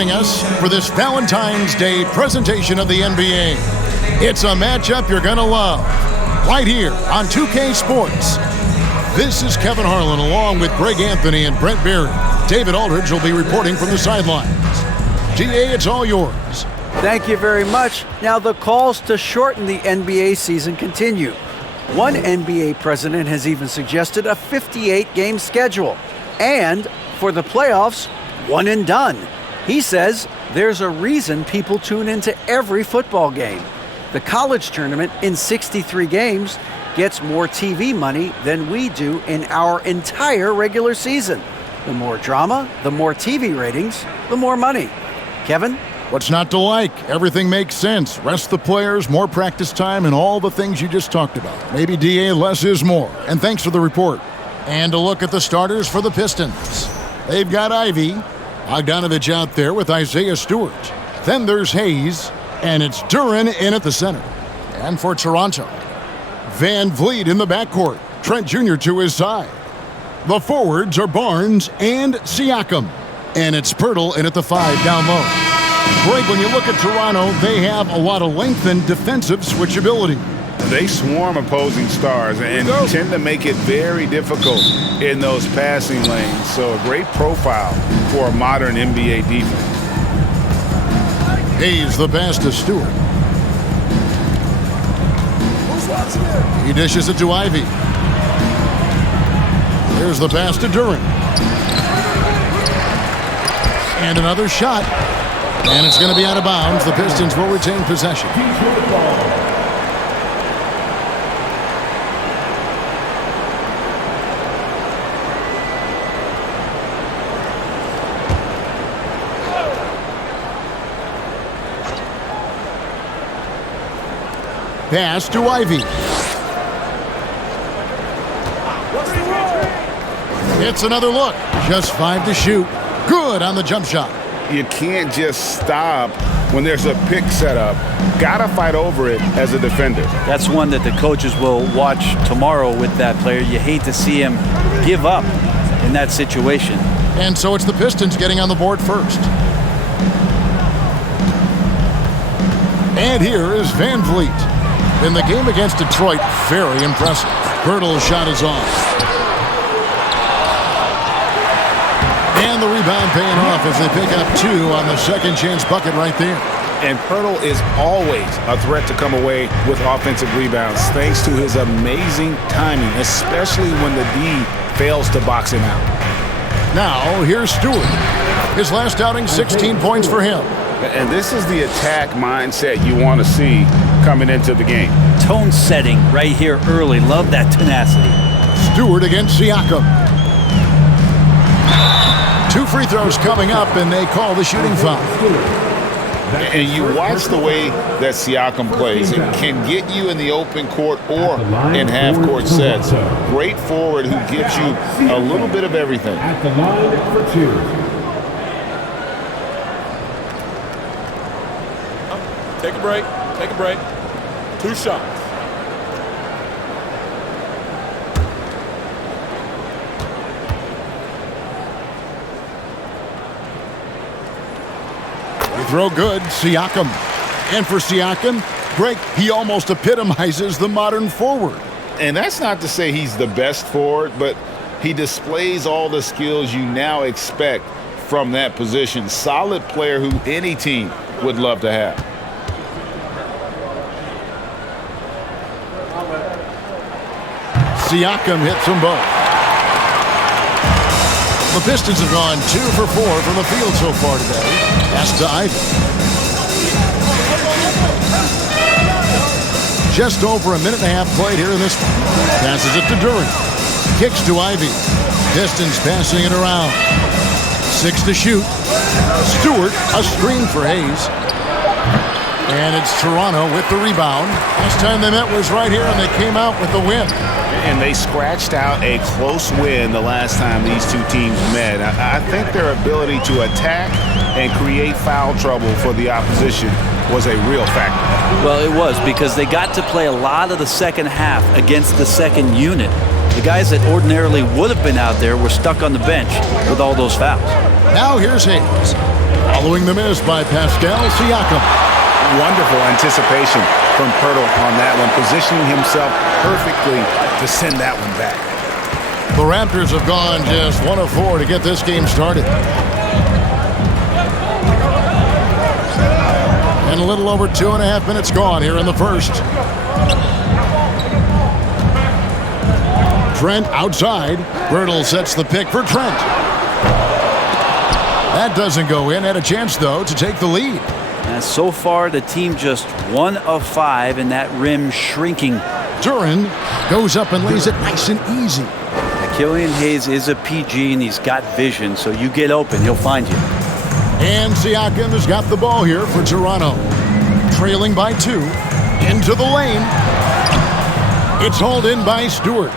joining us for this Valentine's Day presentation of the NBA. It's a matchup you're going to love, right here on 2K Sports. This is Kevin Harlan along with Greg Anthony and Brent Berry. David Aldridge will be reporting from the sidelines. GA, it's all yours. Thank you very much. Now the calls to shorten the NBA season continue. One NBA president has even suggested a 58-game schedule. And for the playoffs, one and done. He says there's a reason people tune into every football game. The college tournament in 63 games gets more TV money than we do in our entire regular season. The more drama, the more TV ratings, the more money. Kevin? What's not to like? Everything makes sense. Rest the players, more practice time, and all the things you just talked about. Maybe DA, less is more. And thanks for the report. And a look at the starters for the Pistons. They've got Ivy, Bogdanovich out there with Isaiah Stewart. Then there's Hayes, and it's Duren in at the center. And for Toronto, Van Vliet in the backcourt, Trent Jr. to his side. The forwards are Barnes and Siakam. And it's Pirtle in at the 5 down low. Greg, when you look at Toronto, they have a lot of length and defensive switchability. They swarm opposing stars and tend to make it very difficult in those passing lanes. So a great profile for a modern NBA defense. Hayes the pass to Stewart. He dishes it to Ivy. Here's the pass to Duren. And another shot. And it's going to be out of bounds. The Pistons will retain possession. Pass to Ivy. It's another look. Just 5 to shoot. Good on the jump shot. You can't just stop when there's a pick set up. Gotta fight over it as a defender. That's one that the coaches will watch tomorrow with that player. You hate to see him give up in that situation. And so it's the Pistons getting on the board first. And here is Van Vliet. In the game against Detroit, very impressive. Pirtle's shot is off. And the rebound paying off as they pick up 2 on the second chance bucket right there. And Pirtle is always a threat to come away with offensive rebounds thanks to his amazing timing, especially when the D fails to box him out. Now, here's Stewart. His last outing, 16 points for him. And this is the attack mindset you want to see coming into the game. Tone setting right here early. Love that tenacity. Stewart against Siakam. 2 free throws coming up, and they call the shooting foul. And you watch the way that Siakam plays. It can get you in the open court or in half-court sets. Great forward who gives you a little bit of everything. At the line for 2. Take a break. Take a break. 2 shots. Throw good, Siakam. And for Siakam, Greg, he almost epitomizes the modern forward. And that's not to say he's the best forward, but he displays all the skills you now expect from that position. Solid player who any team would love to have. Siakam hits them both. The Pistons have gone 2 for 4 from the field so far today. Pass to Ivy. Just over a minute and a half played here in this one. Passes it to Duren. Kicks to Ivy. Pistons passing it around. 6 to shoot. Stewart, a screen for Hayes. And it's Toronto with the rebound. Last time they met was right here, and they came out with the win. And they scratched out a close win the last time these two teams met. I think their ability to attack and create foul trouble for the opposition was a real factor. Well, it was, because they got to play a lot of the second half against the second unit. The guys that ordinarily would have been out there were stuck on the bench with all those fouls. Now here's Hayes. Following the miss by Pascal Siakam. Wonderful anticipation from Pirtle on that one, positioning himself perfectly to send that one back. The Raptors have gone just 1 of 4 to get this game started. And a little over 2.5 minutes gone here in the first. Trent outside. Pirtle sets the pick for Trent. That doesn't go in. Had a chance, though, to take the lead. And so far, the team just 1 of 5, and that rim shrinking. Duran goes up and lays it nice and easy. Killian Hayes is a PG, and he's got vision, so you get open, he'll find you. And Siakam has got the ball here for Toronto. Trailing by 2. Into the lane. It's hauled in by Stewart.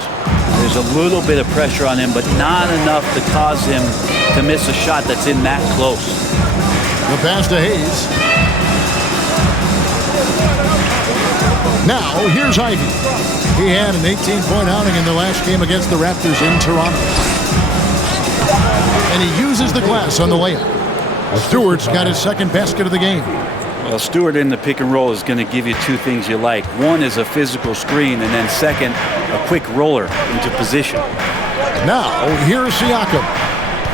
There's a little bit of pressure on him, but not enough to cause him to miss a shot that's in that close. The pass to Hayes. Now, here's Ivy. He had an 18-point outing in the last game against the Raptors in Toronto. And he uses the glass on the layup. Stewart's got his second basket of the game. Well, Stewart in the pick and roll is going to give you 2 things you like. One is a physical screen, and then second, a quick roller into position. Now, here's Siakam.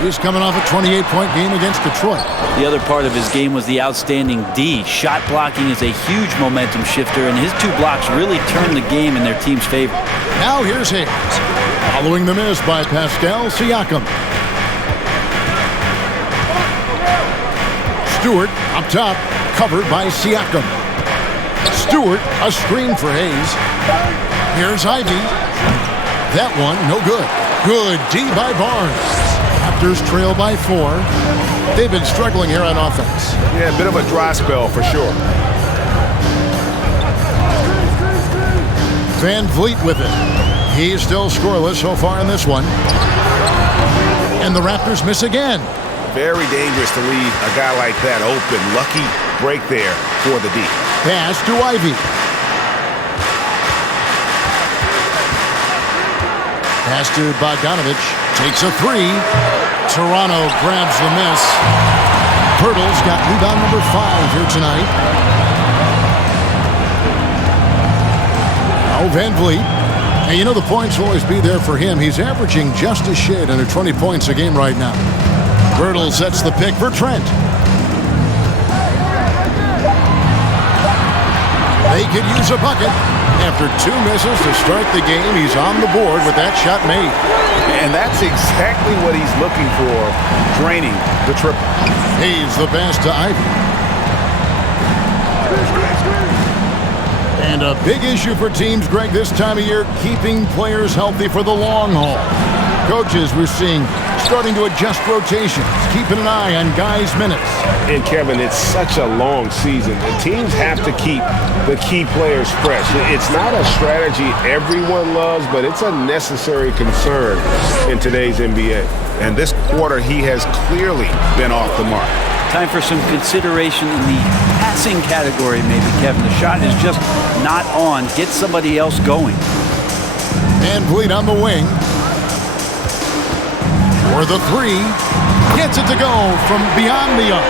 He's coming off a 28-point game against Detroit. The other part of his game was the outstanding D. Shot blocking is a huge momentum shifter, and his 2 blocks really turned the game in their team's favor. Now here's Hayes. Following the miss by Pascal Siakam. Stewart up top, covered by Siakam. Stewart, a screen for Hayes. Here's Ivy. That one, no good. Good D by Barnes. Raptors trail by 4. They've been struggling here on offense. Yeah, a bit of a dry spell for sure. Van Vliet with it. He's still scoreless so far in this one. And the Raptors miss again. Very dangerous to leave a guy like that open. Lucky break there for the D. Pass to Ivy. Pass to Bogdanovich. Takes a 3. Toronto grabs the miss. Pirtle's got rebound number 5 here tonight. Now Van Vliet. And you know the points will always be there for him. He's averaging just a shade under 20 points a game right now. Pirtle sets the pick for Trent. They could use a bucket. After 2 misses to start the game, he's on the board with that shot made. And that's exactly what he's looking for, draining the triple. Hayes the pass to Ivy. And a big issue for teams, Greg, this time of year, keeping players healthy for the long haul. Coaches, we're seeing, starting to adjust rotations, keeping an eye on guys' minutes. And, Kevin, it's such a long season. The teams have to keep the key players fresh. It's not a strategy everyone loves, but it's a necessary concern in today's NBA. And this quarter, he has clearly been off the mark. Time for some consideration in the passing category, maybe, Kevin. The shot is just not on. Get somebody else going. Van Vliet on the wing. For the 3. Gets it to go from beyond the arc.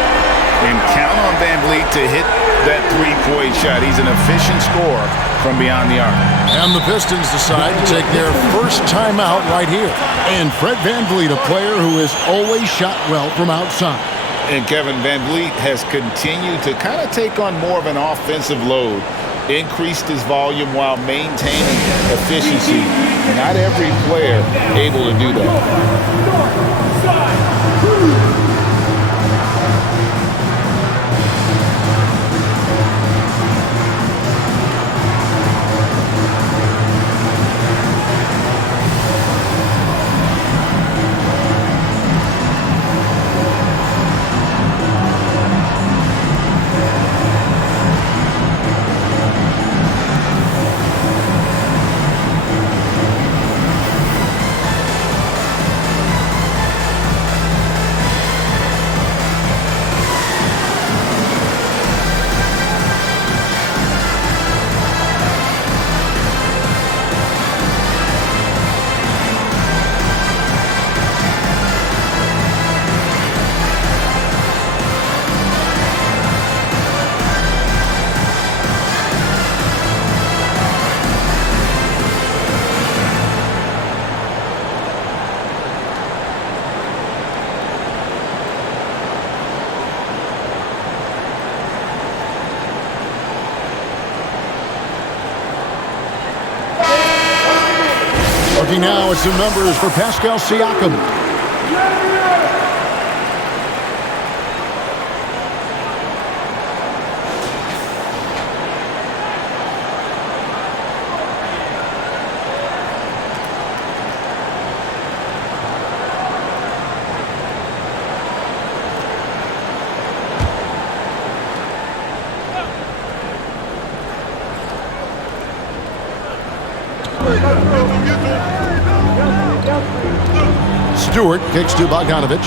And count on Van Vliet to hit that 3-point shot. He's an efficient scorer from beyond the arc. And the Pistons decide to take their first timeout right here. And Fred Van Vliet, a player who has always shot well from outside. And Kevin, Van Vliet has continued to kind of take on more of an offensive load. Increased his volume while maintaining efficiency. Not every player able to do that. Looking now at some numbers for Pascal Siakam. Stewart kicks to Bogdanovich.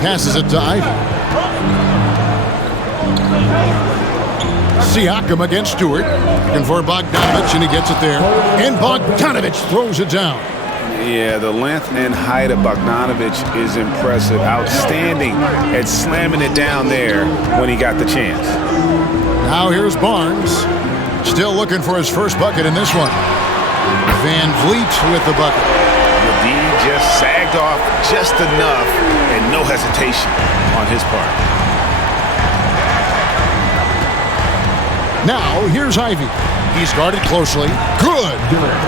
Passes it to Ivy. Siakam against Stewart. Looking for Bogdanovich, and he gets it there. And Bogdanovich throws it down. Yeah, the length and height of Bogdanovich is impressive. Outstanding at slamming it down there when he got the chance. Now here's Barnes. Still looking for his first bucket in this one. Van Vliet with the bucket. D just sagged off just enough and no hesitation on his part. Now here's Ivy. He's guarded closely. Good.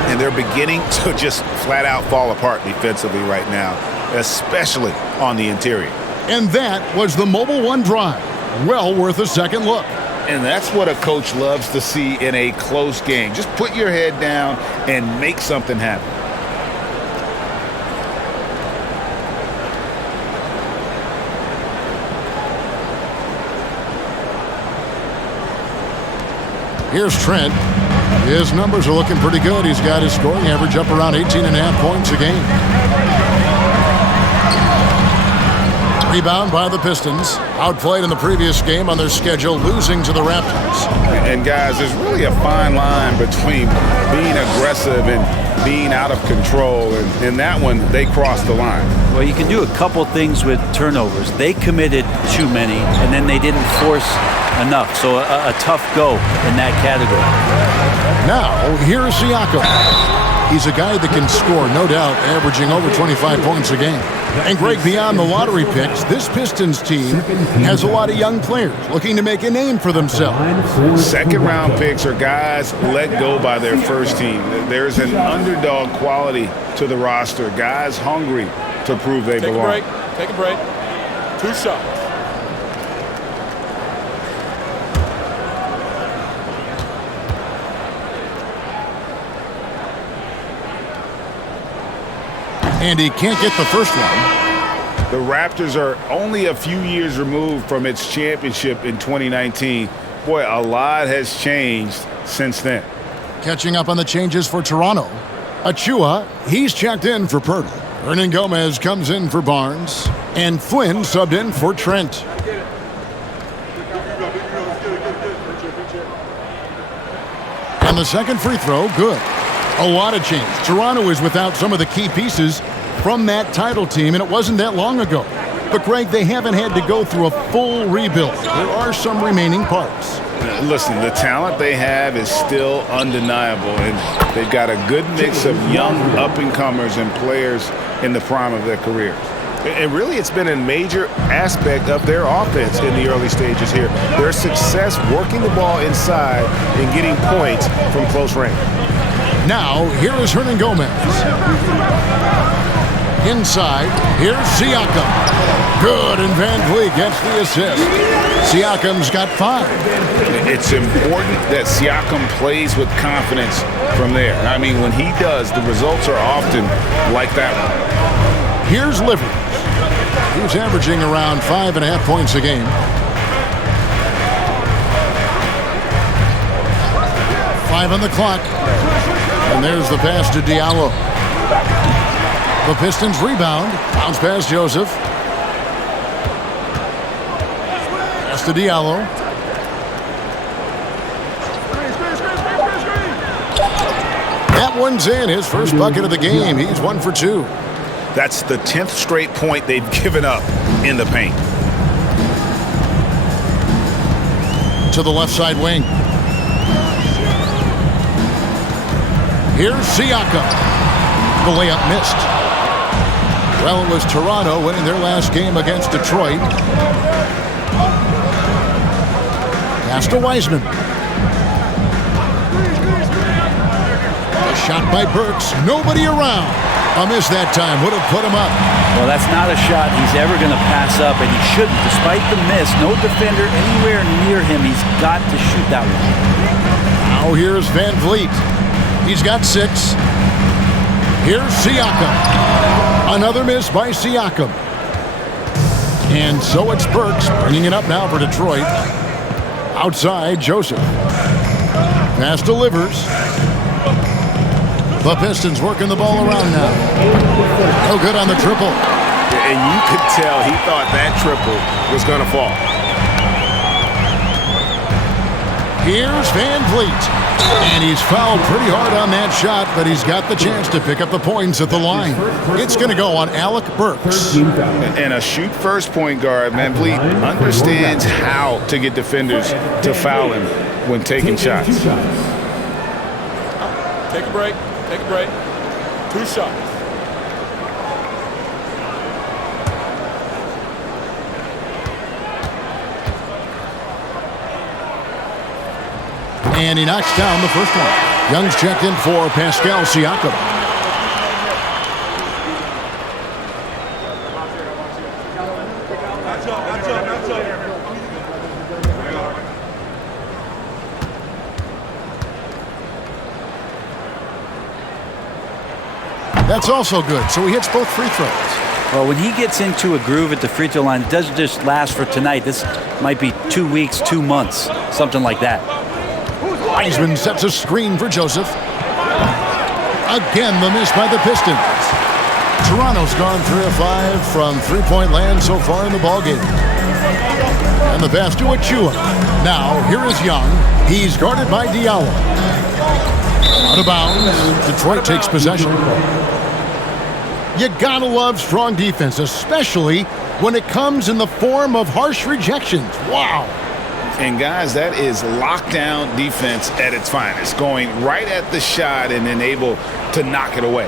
And they're beginning to just flat out fall apart defensively right now, especially on the interior. And that was the Mobile One drive. Well worth a second look. And that's what a coach loves to see in a close game. Just put your head down and make something happen. Here's Trent. His numbers are looking pretty good. He's got his scoring average up around 18.5 points a game. Rebound by the Pistons. Outplayed in the previous game on their schedule, losing to the Raptors. And guys, there's really a fine line between being aggressive and being out of control. And in that one, they crossed the line. Well, you can do a couple things with turnovers. They committed too many, and then they didn't force enough. So a tough go in that category. Now, here's Siakam. He's a guy that can score, no doubt, averaging over 25 points a game. And Greg, beyond the lottery picks, this Pistons team has a lot of young players looking to make a name for themselves. Second-round picks are guys let go by their first team. There's an underdog quality to the roster. Guys hungry to prove they belong. Take a break. 2 shots. And he can't get the first one. The Raptors are only a few years removed from its championship in 2019. Boy, a lot has changed since then. Catching up on the changes for Toronto. Achua, he's checked in for Pirtle. Hernan Gomez comes in for Barnes. And Flynn subbed in for Trent. And the second free throw, good. A lot of change. Toronto is without some of the key pieces from that title team, and it wasn't that long ago. But, Greg, they haven't had to go through a full rebuild. There are some remaining parts. Listen, the talent they have is still undeniable, and they've got a good mix of young up-and-comers and players in the prime of their careers. And really, it's been a major aspect of their offense in the early stages here. Their success working the ball inside and getting points from close range. Now, here is Hernan Gomez. Inside, here's Siakam. Good, and Van Vliet gets the assist. Siakam's got 5. It's important that Siakam plays with confidence from there. I mean, when he does, the results are often like that one. Here's Livers. He's averaging around 5.5 points a game. Five on the clock. And there's the pass to Diallo. The Pistons rebound. Bounce past Joseph. Pass to Diallo. That one's in. His first bucket of the game. He's 1 for 2. That's the 10th straight point they've given up in the paint. To the left side wing. Here's Siakam. The layup missed. Well, it was Toronto winning their last game against Detroit. Pass to Wiseman. The shot by Burks. Nobody around. A miss that time would have put him up. Well, that's not a shot he's ever going to pass up, and he shouldn't. Despite the miss, no defender anywhere near him. He's got to shoot that one. Now here's Van Vliet. He's got 6. Here's Siakam. Another miss by Siakam. And so it's Burks bringing it up now for Detroit. Outside, Joseph. Pass delivers. The Pistons working the ball around now. No good on the triple. And you could tell he thought that triple was going to fall. Here's Van Vliet. And he's fouled pretty hard on that shot, but he's got the chance to pick up the points at the line. It's going to go on Alec Burks. And a shoot-first point guard, Van Vliet, understands how to get defenders to foul him when taking shots. Take a break. Take a break. 2 shots. And he knocks down the first one. Young's checked in for Pascal Siakam. That's also good, so he hits both free throws. Well, when he gets into a groove at the free throw line, it doesn't just last for tonight. This might be 2 weeks, 2 months, something like that. Wiseman sets a screen for Joseph. Again, the miss by the Pistons. Toronto's gone 3 of 5 from three-point land so far in the ballgame. And the pass to Achua. Now, here is Young. He's guarded by Diallo. Out of bounds. Detroit takes possession. You gotta love strong defense, especially when it comes in the form of harsh rejections. Wow. And guys, that is lockdown defense at its finest, going right at the shot and then able to knock it away.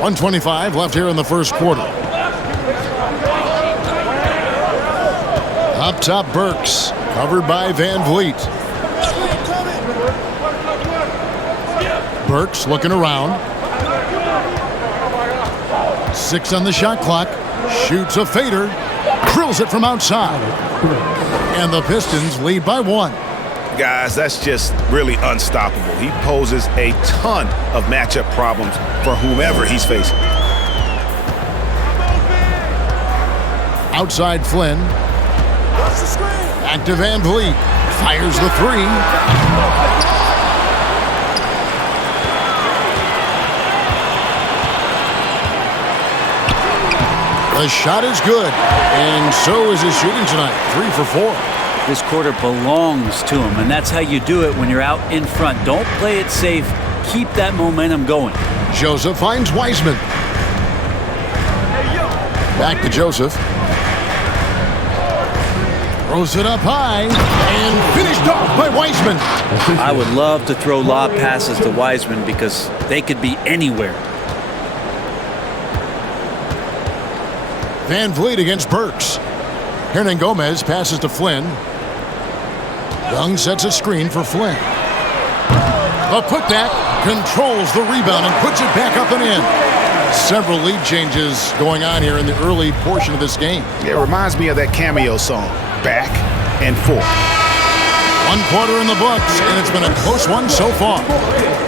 .125 left here in the first quarter. Up top, Burks, covered by Van Vliet. Burks looking around. 6 on the shot clock. Shoots a fader. Drills it from outside. And the Pistons lead by 1. Guys, that's just really unstoppable. He poses a ton of matchup problems for whomever he's facing. Outside Flynn. Back to Van Vliet. Fires the 3. The shot is good, and so is his shooting tonight. 3 for 4. This quarter belongs to him, and that's how you do it when you're out in front. Don't play it safe. Keep that momentum going. Joseph finds Wiseman. Back to Joseph. Throws it up high, and finished off by Wiseman. I would love to throw lob passes to Wiseman because they could be anywhere. Van Vliet against Burks. Hernan Gomez passes to Flynn. Young sets a screen for Flynn. The putback controls the rebound and puts it back up and in. Several lead changes going on here in the early portion of this game. It reminds me of that cameo song, Back and Forth. 1 quarter in the books, and it's been a close one so far.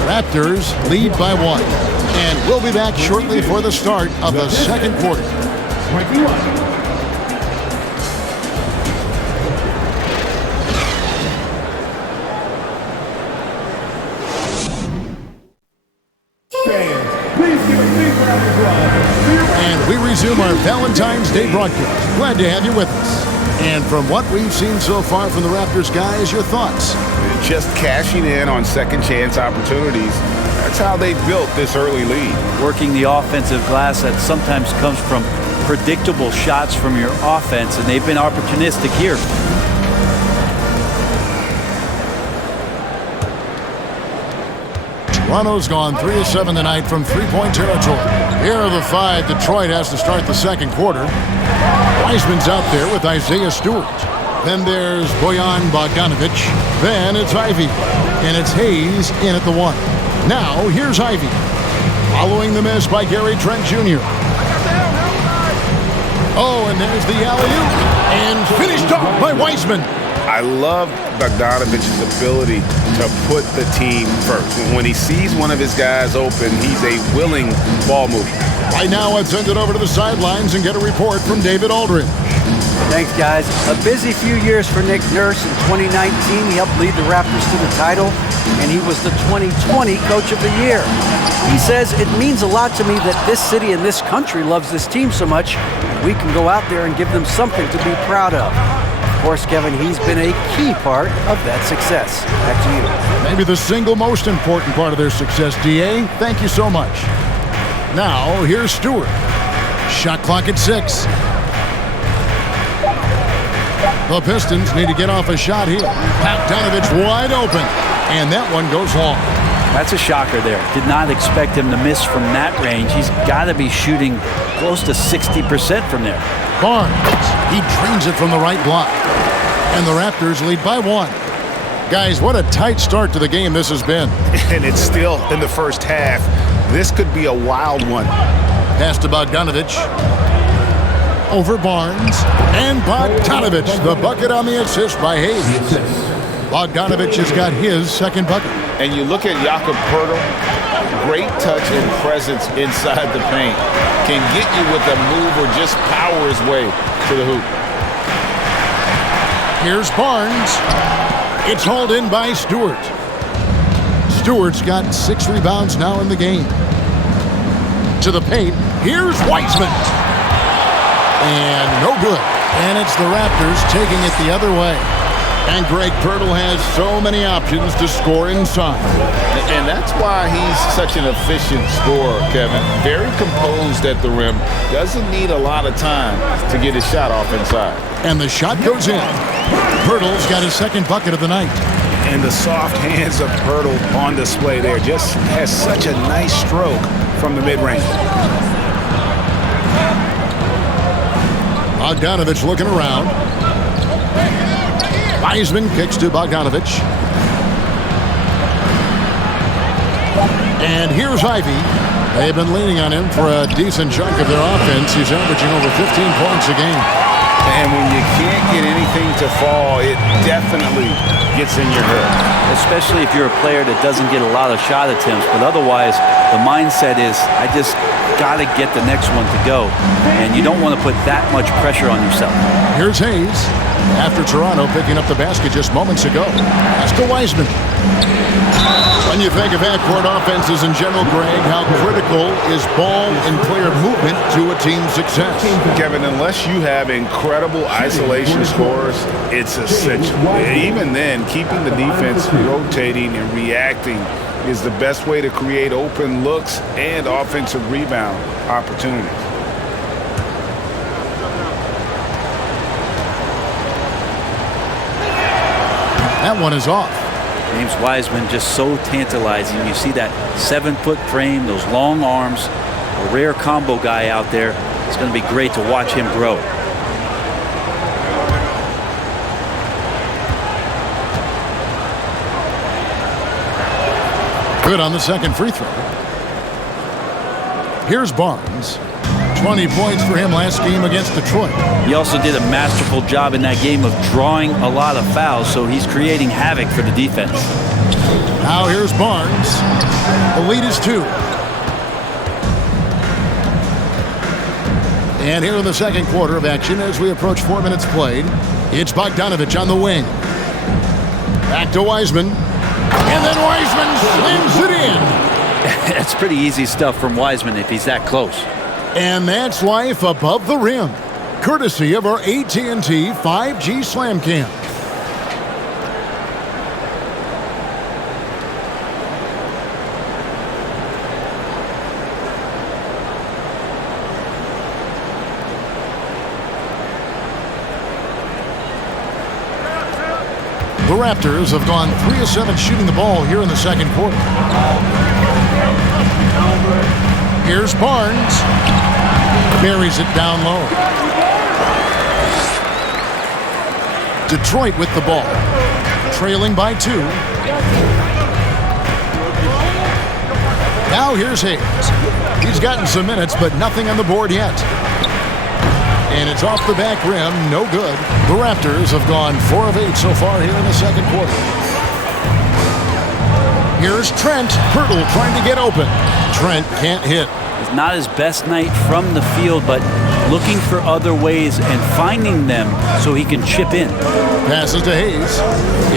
Raptors lead by 1. And we'll be back shortly for the start of the second quarter. And we resume our Valentine's Day broadcast. Glad to have you with us. And from what we've seen so far from the Raptors, guys, your thoughts? Just cashing in on second chance opportunities. That's how they built this early lead. Working the offensive glass that sometimes comes from predictable shots from your offense, and they've been opportunistic here. Toronto's gone 3 of 7 tonight from three-point territory. Here are the 5 Detroit has to start the second quarter. Wiseman's out there with Isaiah Stewart. Then there's Bojan Bogdanovic. Then it's Ivy. And it's Hayes in at the 1. Now, here's Ivy. Following the miss by Gary Trent Jr. Oh, and there's the alley-oop. And finished off by Wiseman. I love Bogdanovic's ability to put the team first. When he sees one of his guys open, he's a willing ball mover. Right now, let's send it over to the sidelines and get a report from David Aldridge. Thanks, guys. A busy few years for Nick Nurse. In 2019, he helped lead the Raptors to the title, and he was the 2020 Coach of the Year. He says, it means a lot to me that this city and this country loves this team so much, and we can go out there and give them something to be proud of. Of course, Kevin, he's been a key part of that success. Back to you. Maybe the single most important part of their success, D.A. Thank you so much. Now, here's Stewart. Shot clock at 6. The Pistons need to get off a shot here. Bogdanovic wide open, and that one goes long. That's a shocker there. Did not expect him to miss from that range. He's got to be shooting close to 60% from there. Barnes, he drains it from the right block. And the Raptors lead by 1. Guys, what a tight start to the game this has been. And it's still in the first half. This could be a wild one. Pass to Bogdanovic. Over Barnes. And Bogdanovic, the bucket on the assist by Hayes. Bogdanovic has got his second bucket. And you look at Jakob Poeltl, great touch and presence inside the paint. Can get you with a move or just power his way to the hoop. Here's Barnes. It's hauled in by Stewart. Stewart's got 6 rebounds now in the game. To the paint. Here's Wiseman. And no good. And it's the Raptors taking it the other way. And Greg Poeltl has so many options to score inside. And that's why he's such an efficient scorer, Kevin. Very composed at the rim. Doesn't need a lot of time to get his shot off inside. And the shot goes in. Poeltl's got his second bucket of the night. And the soft hands of Poeltl on display there. Just has such a nice stroke from the mid-range. Bogdanovic looking around. Wiseman kicks to Bogdanovic. And here's Ivy. They've been leaning on him for a decent chunk of their offense. He's averaging over 15 points a game. And when you can't get anything to fall, it definitely gets in your head. Especially if you're a player that doesn't get a lot of shot attempts. But otherwise, the mindset is, I just got to get the next one to go. And you don't want to put that much pressure on yourself. Here's Hayes. After Toronto picking up the basket just moments ago. That's to Wiseman. When you think of half-court offenses in general, Greg, how critical is ball and player movement to a team's success? Kevin, unless you have incredible isolation scores, it's essential. Even then, keeping the defense rotating and reacting is the best way to create open looks and offensive rebound opportunities. That one is off. James Wiseman just so tantalizing. You see that 7-foot frame, those long arms, a rare combo guy out there. It's going to be great to watch him grow. Good on the second free throw. Here's Barnes. 20 points for him last game against Detroit. He also did a masterful job in that game of drawing a lot of fouls, so he's creating havoc for the defense. Now here's Barnes. The lead is 2. And here in the second quarter of action, as we approach 4 minutes played, it's Bogdanovic on the wing. Back to Wiseman. And then Wiseman slams it in. That's pretty easy stuff from Wiseman if he's that close. And that's life above the rim, courtesy of our AT&T 5G Slam Cam. The Raptors have gone 3 of 7 shooting the ball here in the second quarter. Here's Barnes. Buries it down low. Detroit with the ball. Trailing by 2. Now here's Hayes. He's gotten some minutes, but nothing on the board yet. And it's off the back rim, no good. The Raptors have gone 4 of 8 so far here in the second quarter. Here's Trent. Pirtle trying to get open. Trent can't hit. It's not his best night from the field, but looking for other ways and finding them so he can chip in. Passes to Hayes.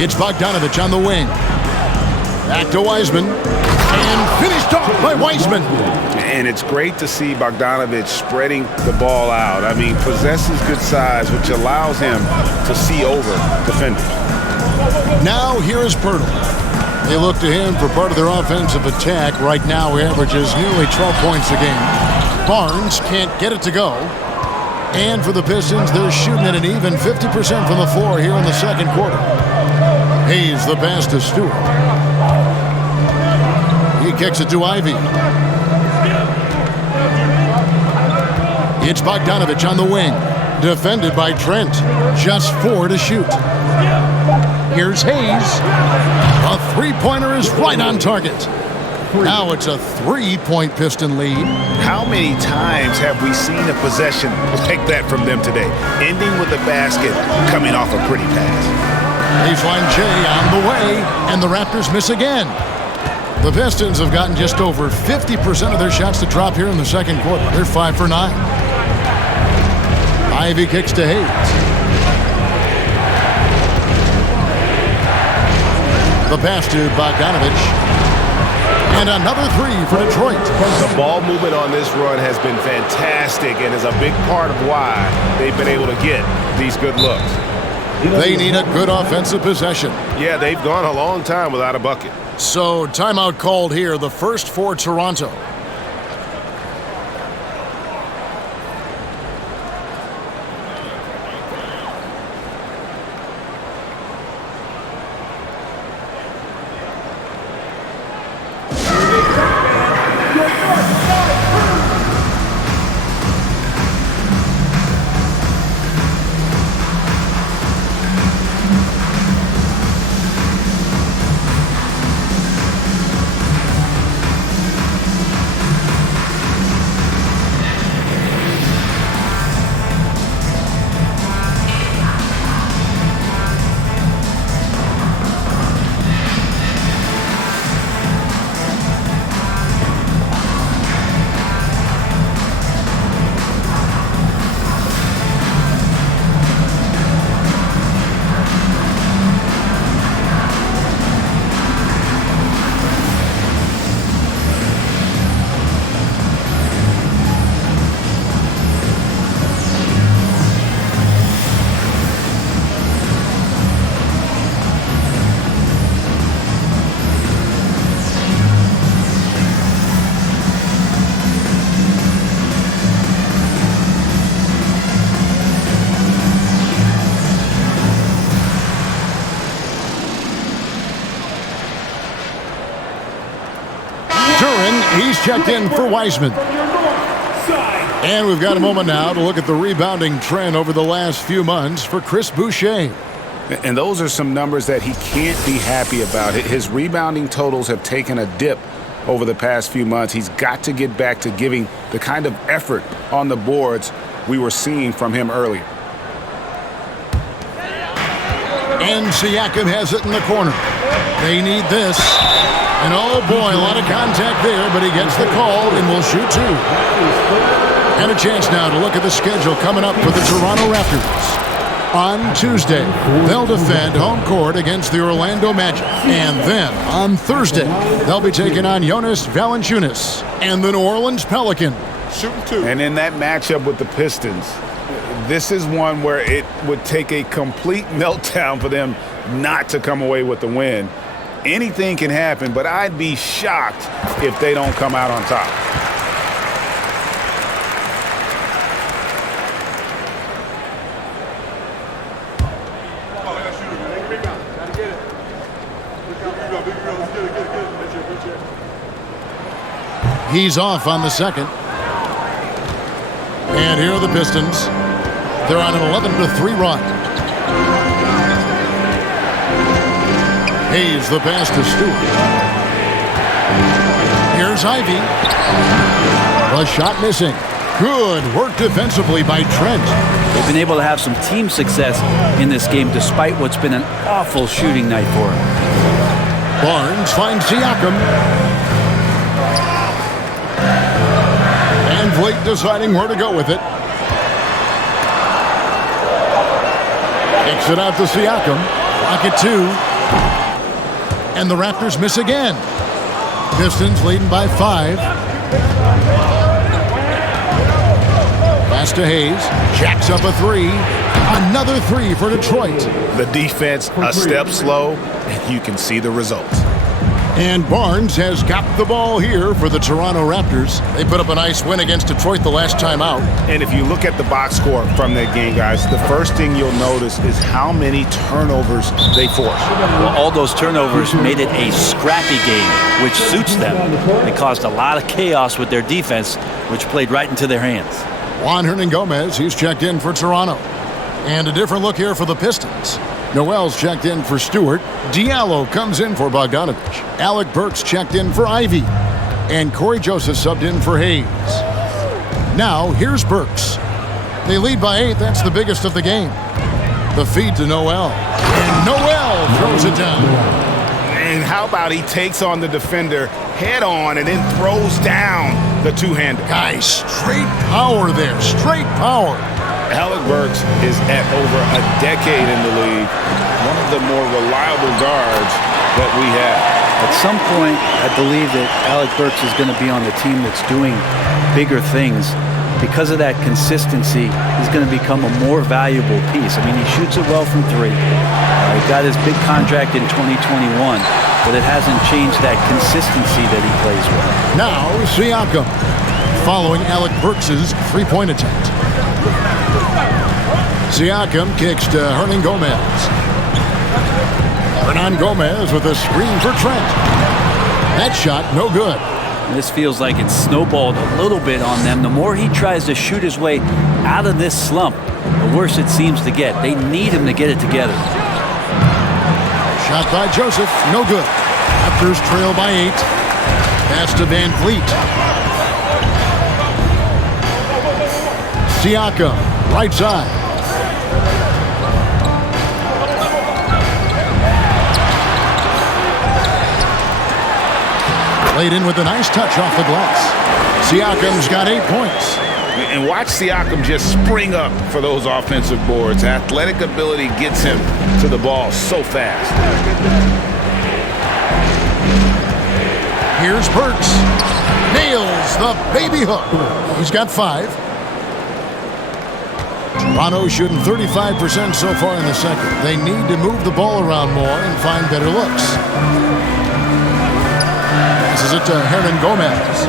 It's Bogdanovich on the wing. Back to Wiseman. And finished off by Wiseman. And it's great to see Bogdanovich spreading the ball out. I mean, possesses good size, which allows him to see over defenders. Now here is Pirtle. They look to him for part of their offensive attack. Right now he averages nearly 12 points a game. Barnes can't get it to go. And for the Pistons, they're shooting at an even 50% from the floor here in the second quarter. Hayes the pass to Stewart. He kicks it to Ivy. It's Bogdanovich on the wing. Defended by Trent. Just 4 to shoot. Here's Hayes. A three-pointer is right on target. Now it's a 3-point Piston lead. How many times have we seen a possession like that from them today? Ending with a basket, coming off a pretty pass. Baseline J on the way, and the Raptors miss again. The Pistons have gotten just over 50% of their shots to drop here in the second quarter. They're 5 for 9. Ivy kicks to Hayes. The pass to Bogdanovich. And another 3 for Detroit. The ball movement on this run has been fantastic and is a big part of why they've been able to get these good looks. They need a good offensive possession. Yeah, they've gone a long time without a bucket. So timeout called here, the first for Toronto. He's checked in for Wiseman. And we've got a moment now to look at the rebounding trend over the last few months for Chris Boucher. And those are some numbers that he can't be happy about. His rebounding totals have taken a dip over the past few months. He's got to get back to giving the kind of effort on the boards we were seeing from him earlier. And Siakam has it in the corner. They need this. And oh boy, a lot of contact there, but he gets the call and will shoot 2. And a chance now to look at the schedule coming up for the Toronto Raptors. On Tuesday, they'll defend home court against the Orlando Magic. And then on Thursday, they'll be taking on Jonas Valanciunas and the New Orleans Pelicans. Shooting 2. And in that matchup with the Pistons, this is one where it would take a complete meltdown for them not to come away with the win. Anything can happen, but I'd be shocked if they don't come out on top. He's off on the second. And here are the Pistons. They're on an 11-3 run. Hayes the pass to Stewart. Here's Ivy. The shot missing. Good work defensively by Trent. They've been able to have some team success in this game despite what's been an awful shooting night for them. Barnes finds Siakam. And Blake deciding where to go with it. Kicks it out to Siakam. Rocket 2. And the Raptors miss again. Pistons leading by 5. Pass to Hayes. Jacks up a 3. Another 3 for Detroit. The defense a step slow, and you can see the results. And Barnes has got the ball here for the Toronto Raptors. They put up a nice win against Detroit the last time out. And if you look at the box score from that game, guys, the first thing you'll notice is how many turnovers they forced. Well, all those turnovers made it a scrappy game, which suits them. They caused a lot of chaos with their defense, which played right into their hands. Juan Hernangomez, he's checked in for Toronto. And a different look here for the Pistons. Noel's checked in for Stewart. Diallo comes in for Bogdanovich. Alec Burks checked in for Ivy. And Corey Joseph subbed in for Hayes. Now, here's Burks. They lead by 8. That's the biggest of the game. The feed to Noel. And Noel throws it down. And how about he takes on the defender head on and then throws down the two-hander. Guys, straight power there. Straight power. Alec Burks is at over a decade in the league, one of the more reliable guards that we have. At some point, I believe that Alec Burks is going to be on the team that's doing bigger things. Because of that consistency, he's going to become a more valuable piece. I mean, he shoots it well from 3. He got his big contract in 2021, but it hasn't changed that consistency that he plays with. Now, Siakam, following Alec Burks' three-point attempt. Siakam kicks to Hernangomez. Hernangomez with a screen for Trent. That shot, no good. This feels like it's snowballed a little bit on them. The more he tries to shoot his way out of this slump, the worse it seems to get. They need him to get it together. Shot by Joseph, no good. Raptors trail by 8. Pass to Van Vliet. Siakam, right side. Laid in with a nice touch off the glass. Siakam's got 8 points. And watch Siakam just spring up for those offensive boards. Athletic ability gets him to the ball so fast. Here's Burks. Nails the baby hook. He's got 5. Toronto shooting 35% so far in the second. They need to move the ball around more and find better looks. This is it to Hernangomez.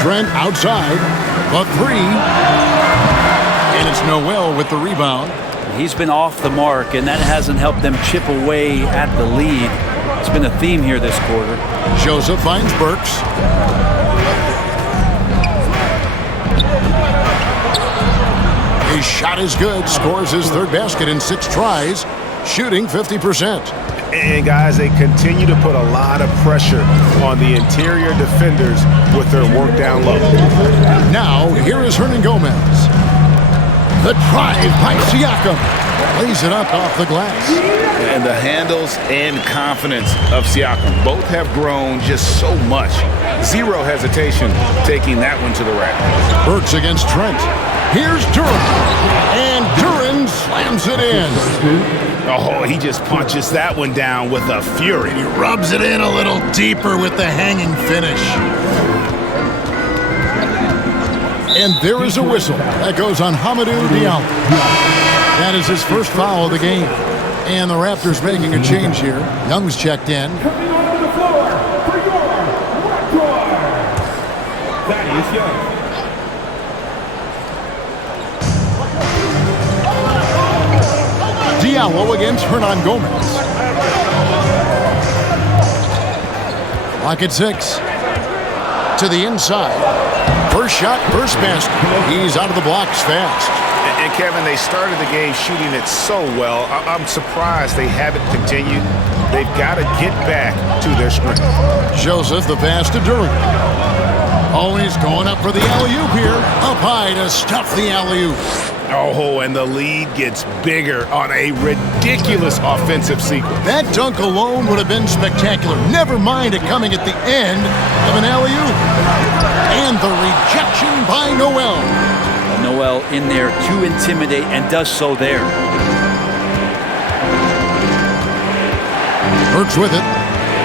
Trent outside, but 3. And it's Noel with the rebound. He's been off the mark, and that hasn't helped them chip away at the lead. It's been a theme here this quarter. Joseph finds Burks. His shot is good. Scores his 3rd basket in 6 tries. Shooting 50%. And guys, they continue to put a lot of pressure on the interior defenders with their work down low. Now, here is Hernangomez. The drive by Siakam. Lays it up off the glass. And the handles and confidence of Siakam both have grown just so much. Zero hesitation taking that one to the rack. Burks against Trent. Here's Duran. And Duran slams it in. Oh, he just punches that one down with a fury. He rubs it in a little deeper with the hanging finish. And there is a whistle. That goes on Hamidou Diallo. That is his first foul of the game. And the Raptors making a change here. Young's checked in. Coming onto the floor for your Raptors, Thaddeus Young. Diallo against Hernangomez. Clock at 6. To the inside. First shot, first basket. He's out of the blocks fast. And Kevin, they started the game shooting it so well. I'm surprised they haven't continued. They've got to get back to their strength. Joseph, the pass to Drury. Oh, he's going up for the alley-oop here. Up high to stuff the alley-oop. Oh, and the lead gets bigger on a ridiculous offensive sequence. That dunk alone would have been spectacular. Never mind it coming at the end of an alley-oop. And the rejection by Noel. Noel in there to intimidate and does so there. Burks with it.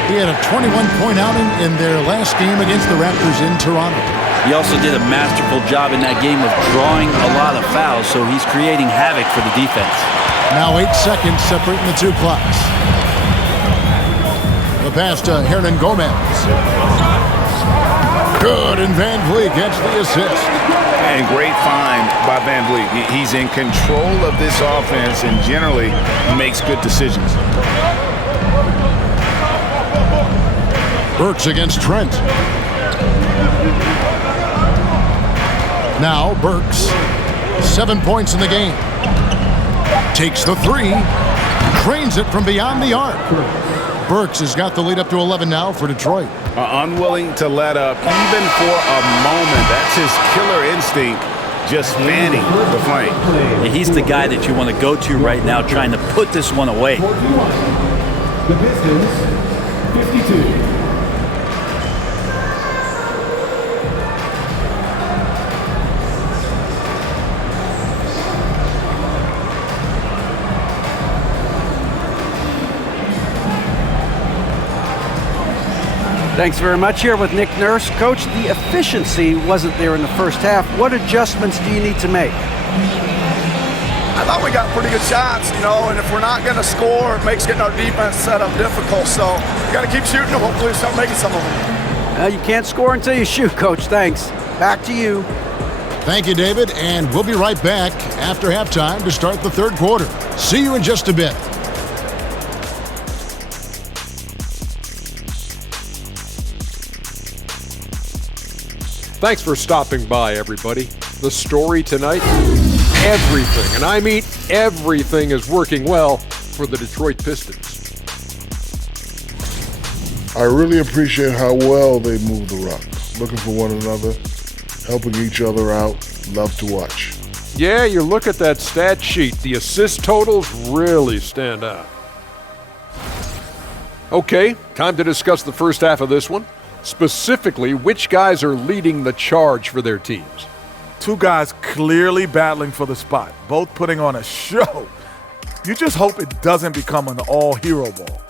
He had a 21-point outing in their last game against the Raptors in Toronto. He also did a masterful job in that game of drawing a lot of fouls, so he's creating havoc for the defense. Now 8 seconds separating the two clocks. The pass to Hernan Gomez. Good, and Van Vliet gets the assist. And great find by Van Vliet. He's in control of this offense and generally makes good decisions. Burks against Trent. Now Burks, 7 points in the game. Takes the three, drains it from beyond the arc. Burks has got the lead up to 11 now for Detroit. Unwilling to let up even for a moment. That's his killer instinct, just fanning the flame. And he's the guy that you want to go to right now, trying to put this one away. The Pistons, 52. Thanks very much. Here with Nick Nurse. Coach, the efficiency wasn't there in the first half. What adjustments do you need to make? I thought we got pretty good shots, and if we're not going to score, it makes getting our defense set up difficult. So we got to keep shooting and hopefully start making some of them. You can't score until you shoot, Coach. Thanks. Back to you. Thank you, David, and we'll be right back after halftime to start the third quarter. See you in just a bit. Thanks for stopping by, everybody. The story tonight, everything, and I mean everything, is working well for the Detroit Pistons. I really appreciate how well they move the rock. Looking for one another, helping each other out. Love to watch. Yeah, you look at that stat sheet, the assist totals really stand out. Okay, time to discuss the first half of this one. Specifically, which guys are leading the charge for their teams? Two guys clearly battling for the spot, both putting on a show. You just hope it doesn't become an all-hero ball.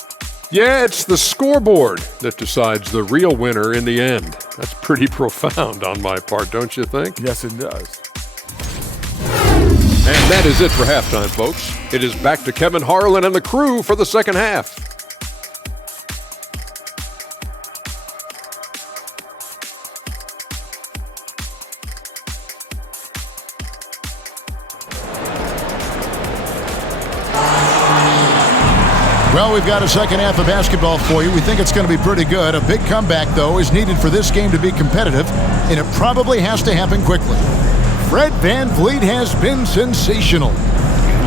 Yeah, it's the scoreboard that decides the real winner in the end. That's pretty profound on my part, don't you think? Yes, it does. And that is it for halftime, folks. It is back to Kevin Harlan and the crew for the second half. Well, we've got a second half of basketball for you. We think it's going to be pretty good. A big comeback, though, is needed for this game to be competitive, and it probably has to happen quickly. Fred VanVleet has been sensational.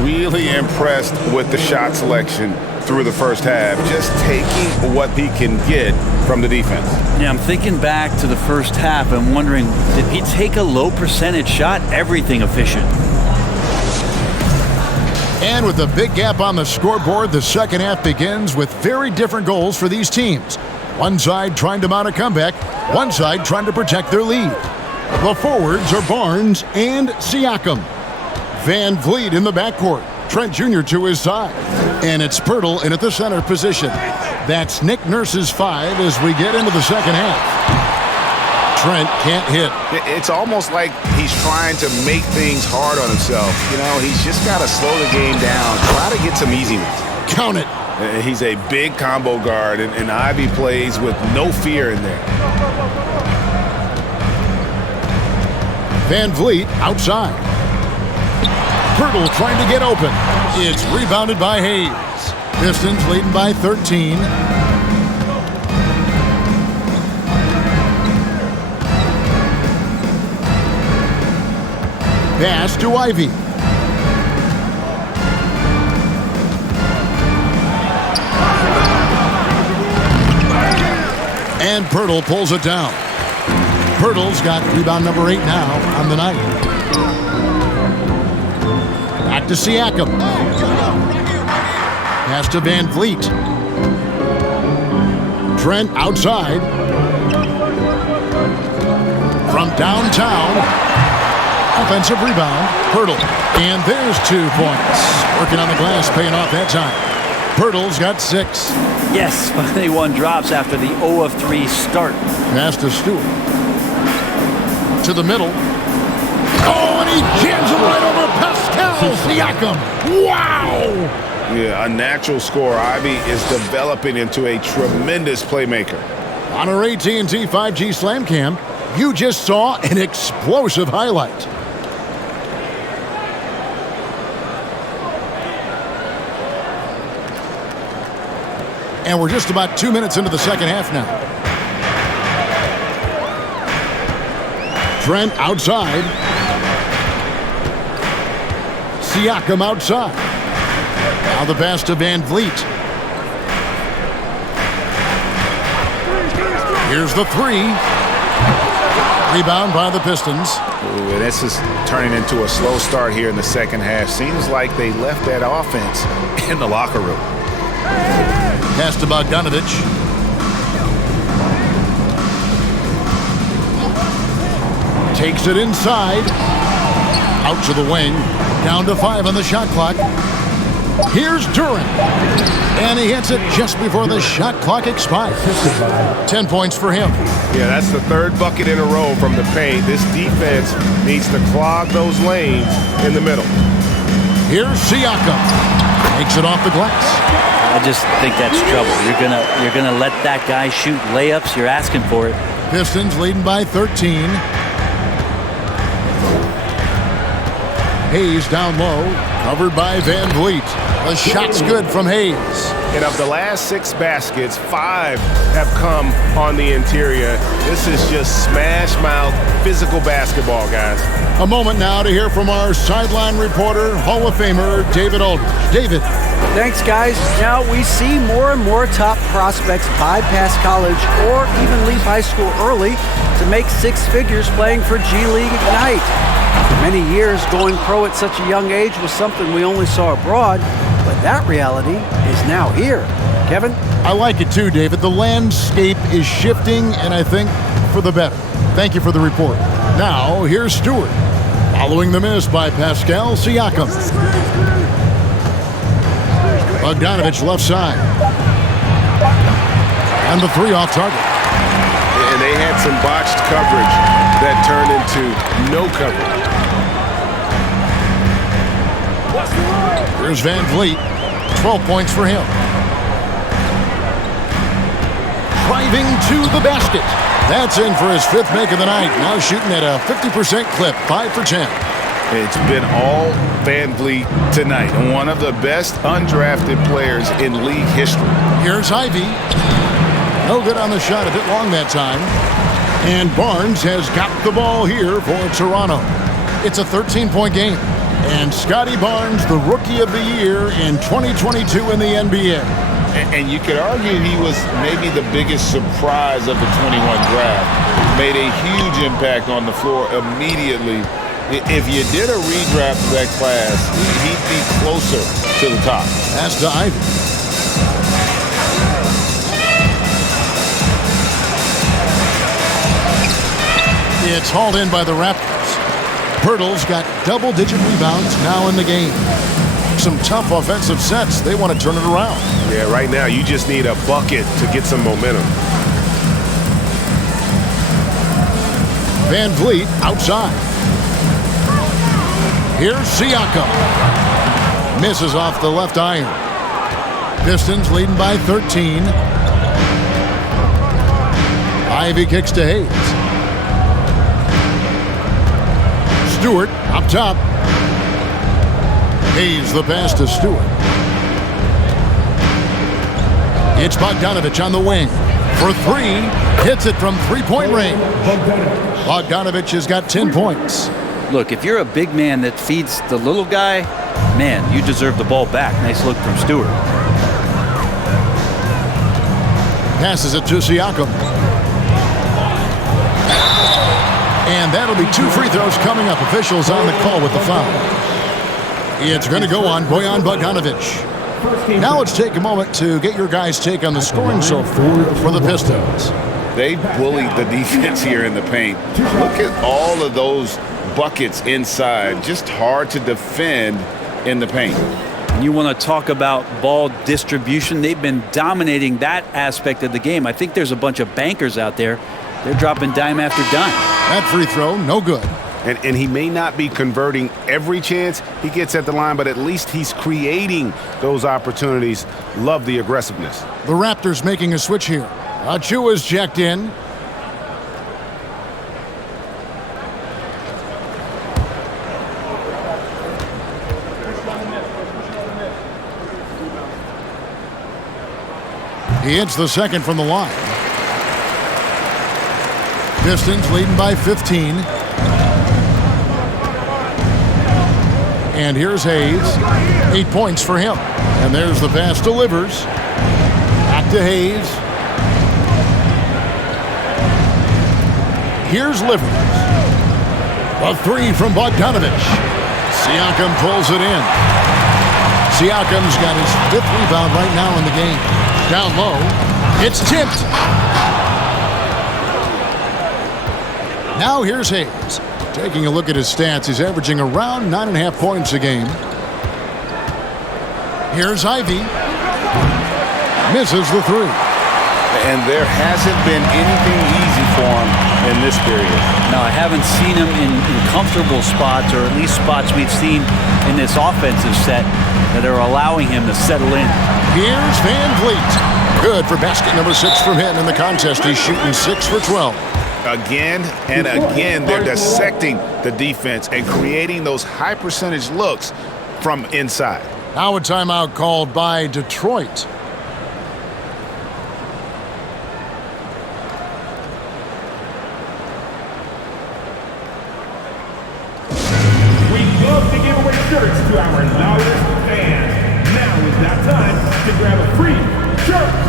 Really impressed with the shot selection through the first half, just taking what he can get from the defense. Yeah, I'm thinking back to the first half and wondering, did he take a low percentage shot? Everything efficient. And with a big gap on the scoreboard, the second half begins with very different goals for these teams. One side trying to mount a comeback, one side trying to protect their lead. The forwards are Barnes and Siakam. VanVleet in the backcourt, Trent Jr. to his side. And it's Pirtle in at the center position. That's Nick Nurse's 5 as we get into the second half. Trent can't hit. It's almost like he's trying to make things hard on himself. He's just got to slow the game down, try to get some easiness. Count it. He's a big combo guard, and Ivy plays with no fear in there. VanVleet outside. Pirtle trying to get open. It's rebounded by Hayes. Pistons leading by 13. Pass to Ivy. And Pirtle pulls it down. Pirtle's got rebound number 8 now on the night. Back to Siakam. Pass to Van Vliet. Trent outside. From downtown. Offensive rebound. Pirtle. And there's 2 points. Working on the glass, paying off that time. Pirtle's got 6. Yes, finally one drops after the 0 of 3 start. Pass to Stewart. To the middle. Oh, and he jams it right over Pascal Siakam. Wow! Yeah, a natural scorer. Ivy is developing into a tremendous playmaker. On our AT&T 5G Slam Cam, you just saw an explosive highlight. And we're just about 2 minutes into the second half now. Trent outside. Siakam outside. Now the pass to Van Vliet. Here's the 3. Rebound by the Pistons. Ooh, and this is turning into a slow start here in the second half. Seems like they left that offense in the locker room. Pass to Bogdanovich. Takes it inside. Out to the wing. Down to 5 on the shot clock. Here's Durant. And he hits it just before the shot clock expires. 10 points for him. Yeah, that's the 3rd bucket in a row from the paint. This defense needs to clog those lanes in the middle. Here's Siakam. Takes it off the glass. I just think that's trouble. You're gonna let that guy shoot layups. You're asking for it. Pistons leading by 13. Hayes down low, covered by Van Vliet. The shot's good from Hayes. And of the last 6 baskets, 5 have come on the interior. This is just smash mouth, physical basketball, guys. A moment now to hear from our sideline reporter, Hall of Famer David Aldridge. David. Thanks, guys. Now we see more and more top prospects bypass college or even leave high school early to make 6 figures playing for G League Ignite. For many years, going pro at such a young age was something we only saw abroad, but that reality is now here. Kevin? I like it too, David. The landscape is shifting, and I think for the better. Thank you for the report. Now, here's Stewart, following the miss by Pascal Siakam. Bogdanovich left side. And the 3 off target. And they had some botched coverage that turned into no coverage. Here's Van Vliet. 12 points for him. Driving to the basket. That's in for his 5th make of the night. Now shooting at a 50% clip, 5 for 10. It's been all Van Vliet tonight. One of the best undrafted players in league history. Here's Ivy. No good on the shot, a bit long that time. And Barnes has got the ball here for Toronto. It's a 13-point game. And Scotty Barnes, the Rookie of the Year in 2022 in the NBA. And you could argue he was maybe the biggest surprise of the 21 draft. Made a huge impact on the floor immediately. If you did a redraft of that class, he'd be closer to the top. Pass to Ivy. It's hauled in by the Raptors. Pirtle's got double-digit rebounds now in the game. Some tough offensive sets. They want to turn it around. Yeah, right now you just need a bucket to get some momentum. Van Vliet outside. Here's Siakam. Misses off the left iron. Pistons leading by 13. Ivy kicks to Hayes. Stewart up top. Hayes the pass to Stewart. It's Bogdanovich on the wing. For 3. Hits it from 3-point range. Bogdanovich has got 10 points. Look, if you're a big man that feeds the little guy, man, you deserve the ball back. Nice look from Stewart. Passes it to Siakam. And that'll be 2 free throws coming up. Officials on the call with the foul. It's going to go on Bojan Bogdanovic. Now let's take a moment to get your guys' take on the scoring so far for the Pistons. They bullied the defense here in the paint. Look at all of those buckets inside. Just hard to defend in the paint. You want to talk about ball distribution. They've been dominating that aspect of the game. I think there's a bunch of bankers out there. They're dropping dime after dime. That free throw, no good. And he may not be converting every chance he gets at the line, but at least he's creating those opportunities. Love the aggressiveness. The Raptors making a switch here. Achua's checked in. He hits the second from the line. Pistons leading by 15. And here's Hayes. 8 points for him. And there's the pass to Livers. Back to Hayes. Here's Livers. A 3 from Bogdanovic. Siakam pulls it in. Siakam's got his 5th rebound right now in the game. Down low. It's tipped. Now here's Hayes. Taking a look at his stats, he's averaging around 9.5 points a game. Here's Ivy. Misses the 3. And there hasn't been anything easy for him in this period. No, I haven't seen him in comfortable spots, or at least spots we've seen in this offensive set that are allowing him to settle in. Here's Van Vliet. Good for basket number 6 from him in the contest. He's shooting 6 for 12. Again and again, they're dissecting the defense and creating those high percentage looks from inside. Now a timeout called by Detroit. We love to give away shirts to our loudest fans. Now is that time to grab a free shirt.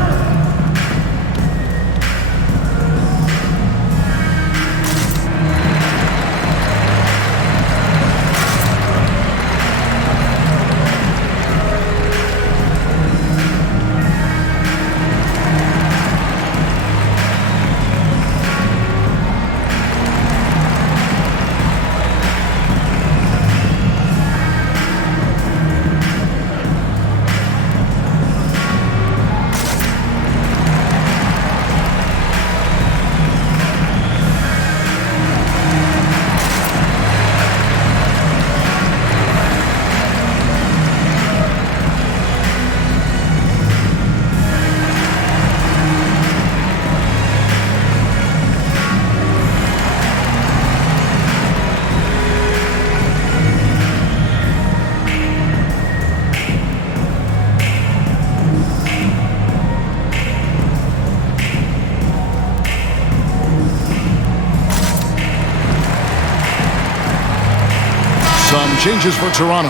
Changes for Toronto.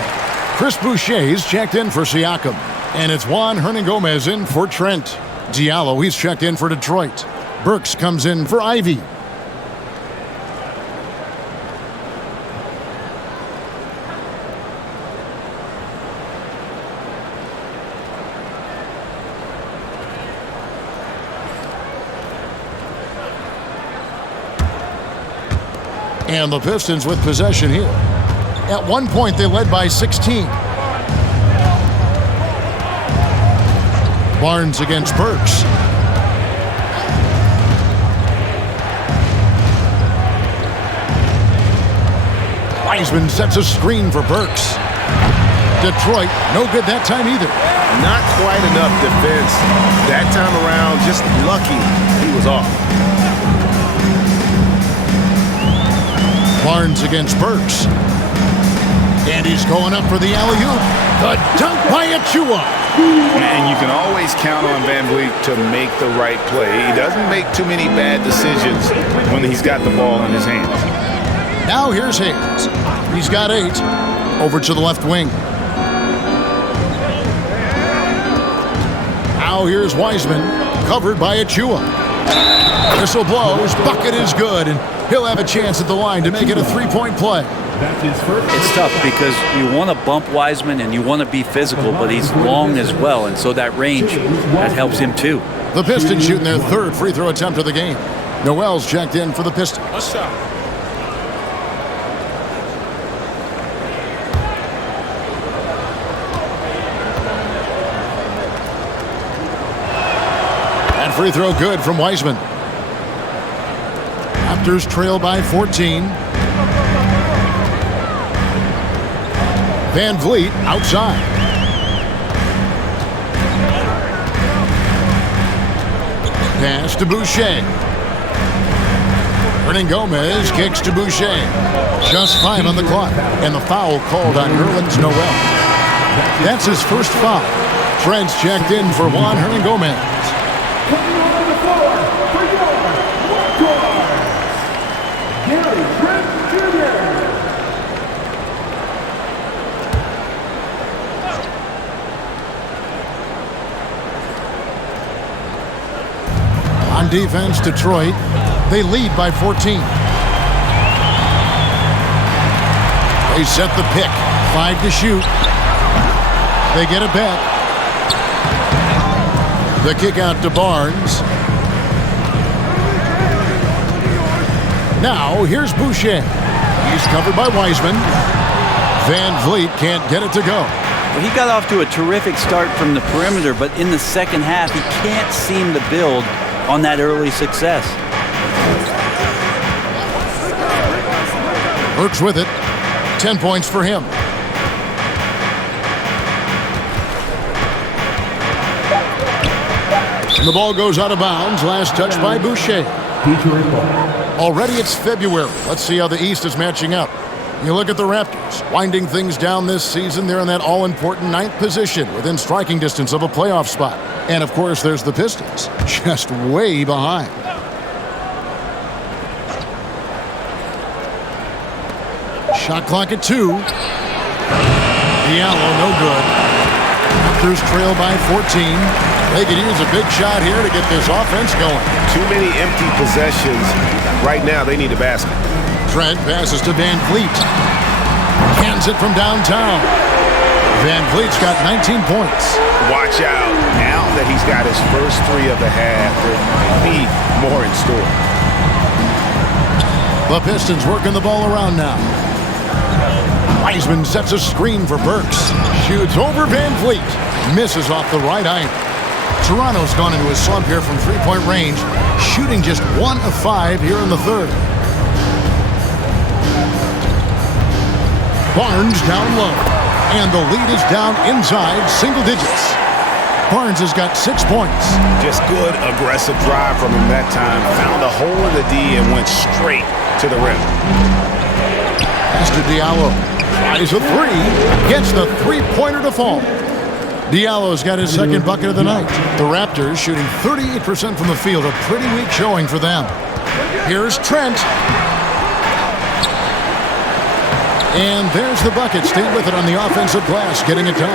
Chris Boucher's checked in for Siakam. And it's Juan Hernan-Gomez in for Trent. Diallo, he's checked in for Detroit. Burks comes in for Ivy. And the Pistons with possession here. At one point, they led by 16. Barnes against Burks. Wiseman sets a screen for Burks. Detroit, no good that time either. Not quite enough defense that time around. Just lucky he was off. Barnes against Burks. And he's going up for the alley-oop. The dunk by Achua. And you can always count on Van Vliet to make the right play. He doesn't make too many bad decisions when he's got the ball in his hands. Now here's Hayes. He's got 8. Over to the left wing. Now here's Wiseman, covered by Achua. Whistle blows, bucket is good, and he'll have a chance at the line to make it a 3-point play. It's tough because you want to bump Wiseman and you want to be physical, but he's long as well, and so that range, that helps him too. The Pistons shooting their 3rd free throw attempt of the game. Noel's checked in for the Pistons. Let's shot. Free throw good from Wiseman. Raptors trail by 14. Van Vliet outside. Pass to Boucher. Gomez kicks to Boucher. Just 5 on the clock. And the foul called on Nerlens Noel. That's his first foul. Trent's checked in for Juan Gomez. Coming on the floor for your Raptors, Gary Trent Jr. On defense, Detroit, they lead by 14. They set the pick, 5 to shoot. They get it back. The kick out to Barnes. Now, here's Boucher. He's covered by Wiseman. Van Vliet can't get it to go. Well, he got off to a terrific start from the perimeter, but in the second half, he can't seem to build on that early success. Burks with it. 10 points for him. And the ball goes out of bounds. Last touch by Boucher. Already it's February. Let's see how the East is matching up. You look at the Raptors, winding things down this season. They're in that all-important 9th position within striking distance of a playoff spot. And, of course, there's the Pistons, just way behind. Shot clock at 2. Diallo, no good. Raptors trail by 14. They could use a big shot here to get this offense going. Too many empty possessions. Right now, they need a basket. Trent passes to Van Vliet. Cans it from downtown. Van Vliet's got 19 points. Watch out. Now that he's got his first 3 of the half, there might be more in store. The Pistons working the ball around now. Wiseman sets a screen for Burks. Shoots over Van Vliet. Misses off the right iron. Toronto's gone into a slump here from 3-point range, shooting just 1 of 5 here in the 3rd. Barnes down low, and the lead is down inside single digits. Barnes has got 6 points. Just good, aggressive drive from him that time. Found a hole in the D and went straight to the rim. Pass to Diallo. Tries a 3. Gets the 3-pointer to fall. Diallo's got his 2nd bucket of the night. The Raptors shooting 38% from the field. A pretty weak showing for them. Here's Trent. And there's the bucket. Stayed with it on the offensive glass, getting it done.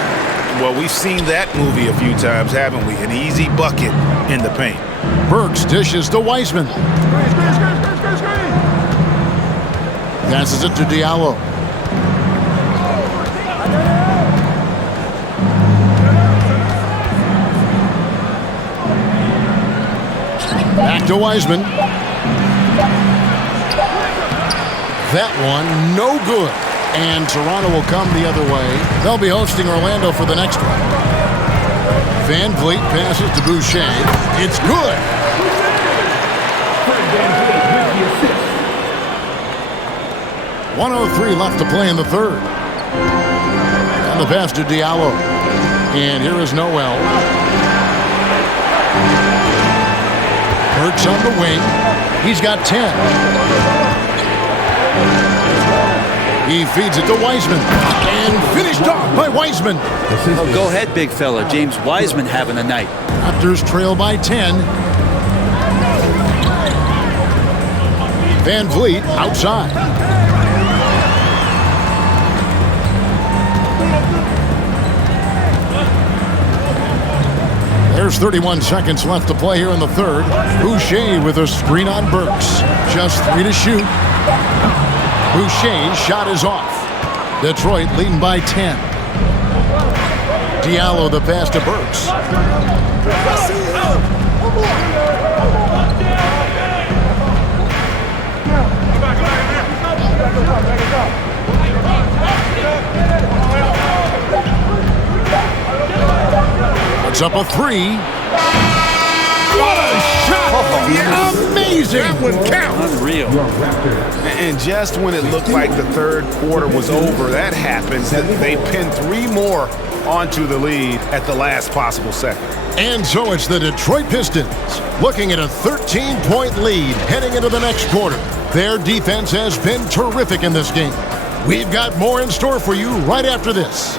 Well, we've seen that movie a few times, haven't we? An easy bucket in the paint. Burks dishes to Wiseman. Passes it to Diallo. Back to Wiseman. That one, no good. And Toronto will come the other way. They'll be hosting Orlando for the next one. Van Vliet passes to Boucher. It's good. 1:03 left to play in the 3rd. And the pass to Diallo. And here is Noel. Burks on the wing. He's got 10. He feeds it to Wiseman. And finished off by Wiseman. Oh, go ahead, big fella. James Wiseman having a night. Raptors trail by 10. Van Vliet outside. There's 31 seconds left to play here in the third. Boucher with a screen on Burks. Just 3 to shoot. Boucher's shot is off. Detroit leading by 10. Diallo the pass to Burks. Puts up a 3. What a shot! Amazing! That one counts. Unreal. And just when it looked like the third quarter was over, that happens. They pinned 3 more onto the lead at the last possible second. And so it's the Detroit Pistons looking at a 13-point lead heading into the next quarter. Their defense has been terrific in this game. We've got more in store for you right after this.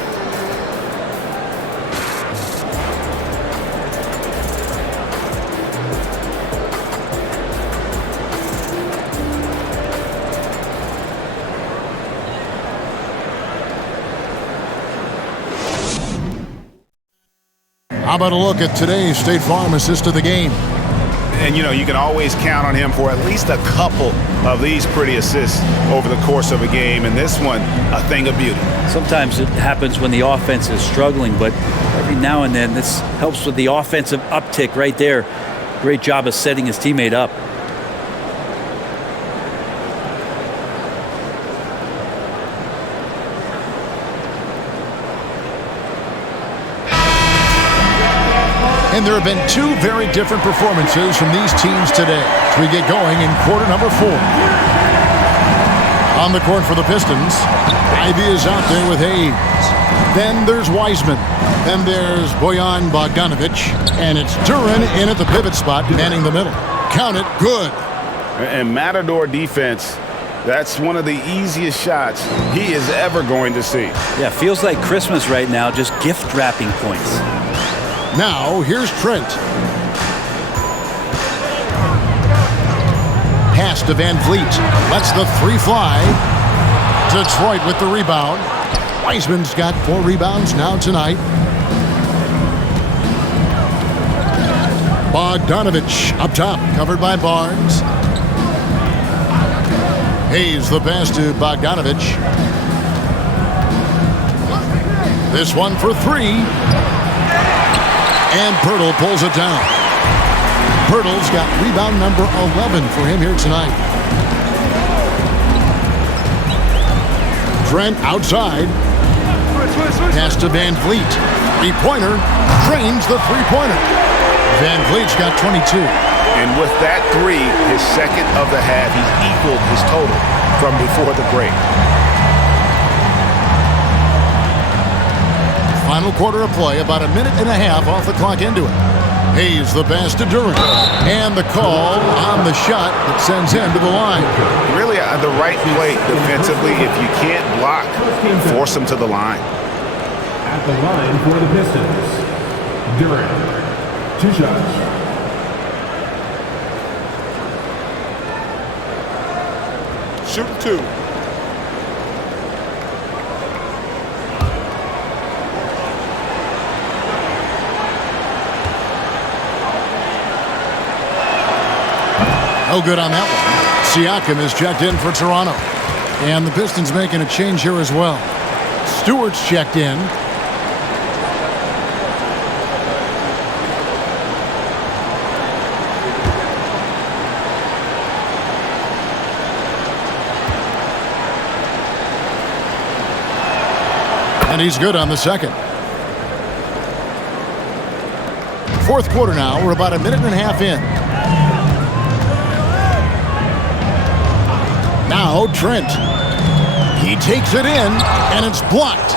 How about a look at today's State Farm assist of the game? And, you can always count on him for at least a couple of these pretty assists over the course of a game. And this one, a thing of beauty. Sometimes it happens when the offense is struggling, but every now and then this helps with the offensive uptick right there. Great job of setting his teammate up. And there have been 2 very different performances from these teams today as we get going in quarter number 4. On the court for the Pistons, Ivy is out there with Hayes. Then there's Wiseman. Then there's Bojan Bogdanovic. And it's Duran in at the pivot spot, manning the middle. Count it, good. And Matador defense, that's one of the easiest shots he is ever going to see. Yeah, feels like Christmas right now, just gift wrapping points. Now, here's Trent. Pass to Van Vliet. Lets the 3 fly. Detroit with the rebound. Wiseman's got 4 rebounds now tonight. Bogdanovic up top, covered by Barnes. Hayes the pass to Bogdanovic. This one for 3. And Pirtle pulls it down. Pirtle's got rebound number 11 for him here tonight. Trent outside. Pass to Van Vliet. 3-pointer. Drains the 3-pointer. Van Vliet's got 22. And with that 3, his second of the half, he's equaled his total from before the break. Final quarter of play, about a minute and a half off the clock into it. Hayes the pass to Duran. And the call on the shot that sends him to the line. Really the right play defensively. If you can't block, force him to the line. At the line for the Pistons, Duran, 2 shots. Shooting 2. No good on that one. Siakam is checked in for Toronto. And the Pistons making a change here as well. Stewart's checked in. And he's good on the second. Fourth quarter now. We're about a minute and a half in. Now Trent. He takes it in, and it's blocked.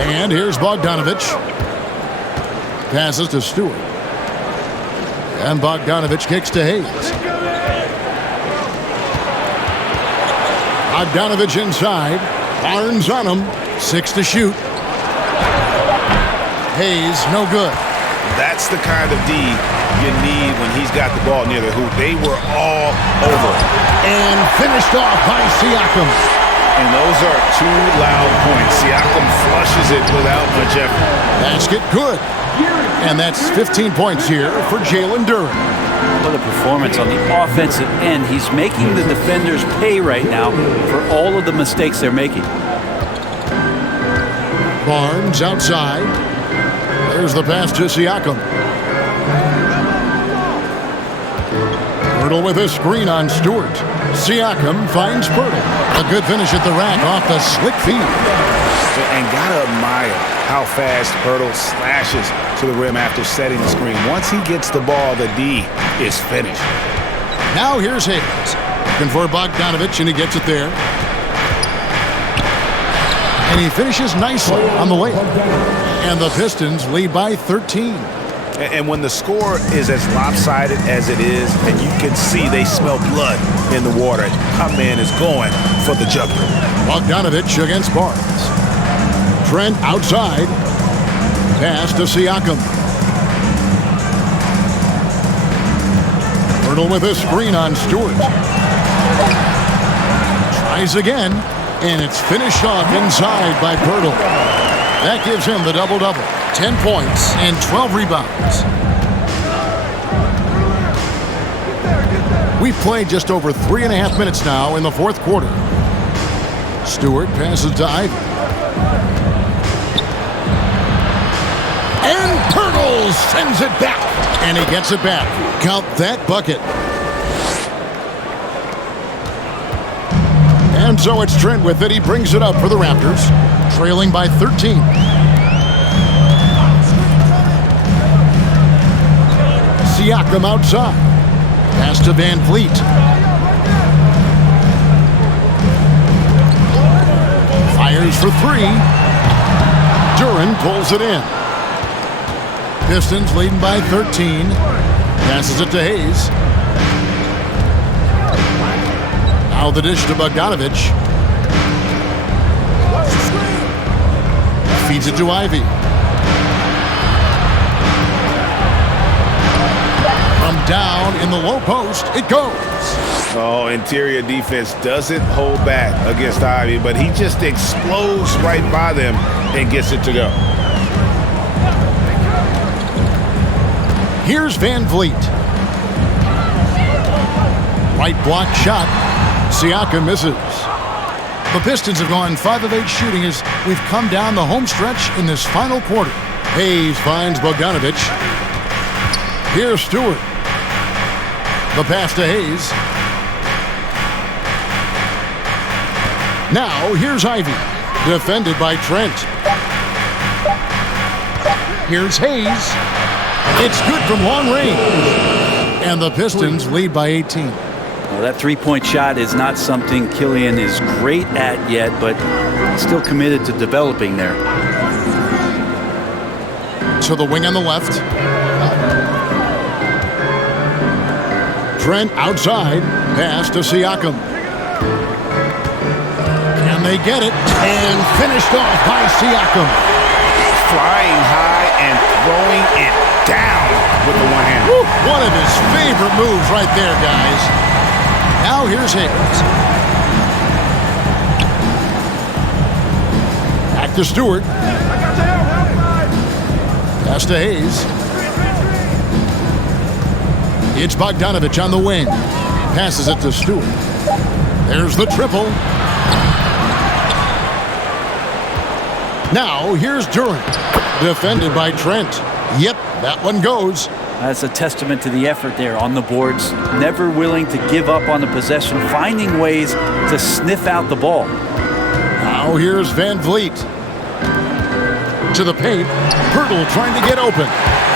And here's Bogdanovic. Passes to Stewart. And Bogdanovic kicks to Hayes. Bogdanovic inside. Barnes on him. 6 to shoot. Hayes, no good. That's the kind of D you need when he's got the ball near the hoop. They were all over. And finished off by Siakam. And those are 2 loud points. Siakam flushes it without much effort. Basket good. And that's 15 points here for Jalen Duren. What a performance on the offensive end. He's making the defenders pay right now for all of the mistakes they're making. Barnes outside. There's the pass to Siakam. Pirtle with a screen on Stewart. Siakam finds Pirtle. A good finish at the rack off the slick feed. And gotta admire how fast Pirtle slashes to the rim after setting the screen. Once he gets the ball, the D is finished. Now here's Hayes. Looking for Bogdanovich, and he gets it there. And he finishes nicely on the layup. And the Pistons lead by 13. And when the score is as lopsided as it is, and you can see they smell blood in the water, my man is going for the jugular. Bogdanovich against Barnes. Trent outside. Pass to Siakam. Pirtle with a screen on Stewart. Tries again, and it's finished off inside by Pirtle. That gives him the double-double. 10 points and 12 rebounds. We've played just over 3.5 minutes now in the fourth quarter. Stewart passes to Ivy. And Pirtle sends it back. And he gets it back. Count that bucket. And so it's Trent with it. He brings it up for the Raptors, trailing by 13. Siakam outside. Pass to Van Fleet. Fires for 3. Duren pulls it in. Pistons leading by 13. Passes it to Hayes. Now the dish to Bogdanovich. Feeds it to Ivy. From down in the low post, it goes. Oh, interior defense doesn't hold back against Ivy, but he just explodes right by them and gets it to go. Here's Van Vliet. Right block shot. Siakam misses. The Pistons have gone 5 of 8 shooting as we've come down the home stretch in this final quarter. Hayes finds Bogdanovich. Here's Stewart. The pass to Hayes. Now here's Ivy. Defended by Trent. Here's Hayes. It's good from long range. And the Pistons lead by 18. Well, that three-point shot is not something Killian is great at yet, but still committed to developing there. To the wing on the left. Trent outside. Pass to Siakam. Can they get it? And finished off by Siakam. Flying high and throwing it down with the one hand. Woo, one of his favorite moves right there, guys. Now here's Hayes. Back to Stewart. Pass to Hayes. It's Bogdanovich on the wing. Passes it to Stewart. There's the triple. Now here's Duren. Defended by Trent. Yep, that one goes. That's a testament to the effort there on the boards. Never willing to give up on the possession, finding ways to sniff out the ball. Now here's Van Vliet. To the paint. Pirtle trying to get open.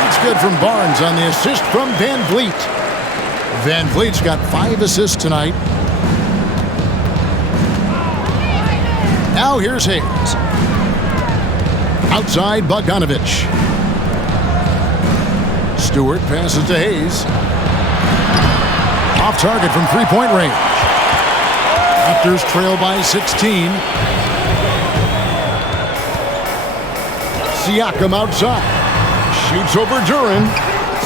It's good from Barnes on the assist from Van Vliet. Van Vliet's got 5 assists tonight. Now here's Hayes. Outside Bogdanovich. Stewart passes to Hayes. Off target from three-point range. Raptors trail by 16. Siakam outside. Shoots over Duren.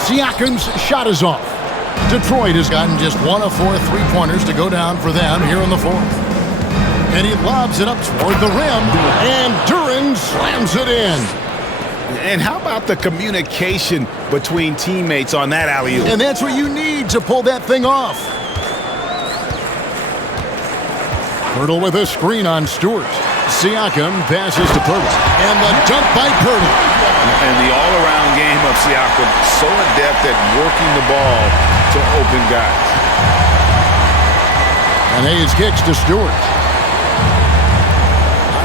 Siakam's shot is off. Detroit has gotten just 1 of 4 three-pointers to go down for them here in the fourth. And he lobs it up toward the rim. And Duran slams it in. And how about the communication between teammates on that alley-oop? And that's what you need to pull that thing off. Pirtle with a screen on Stewart. Siakam passes to Pirtle. And the dunk by Pirtle. And the all-around game of Siakam, so adept at working the ball to open guys. And Hayes kicks to Stewart.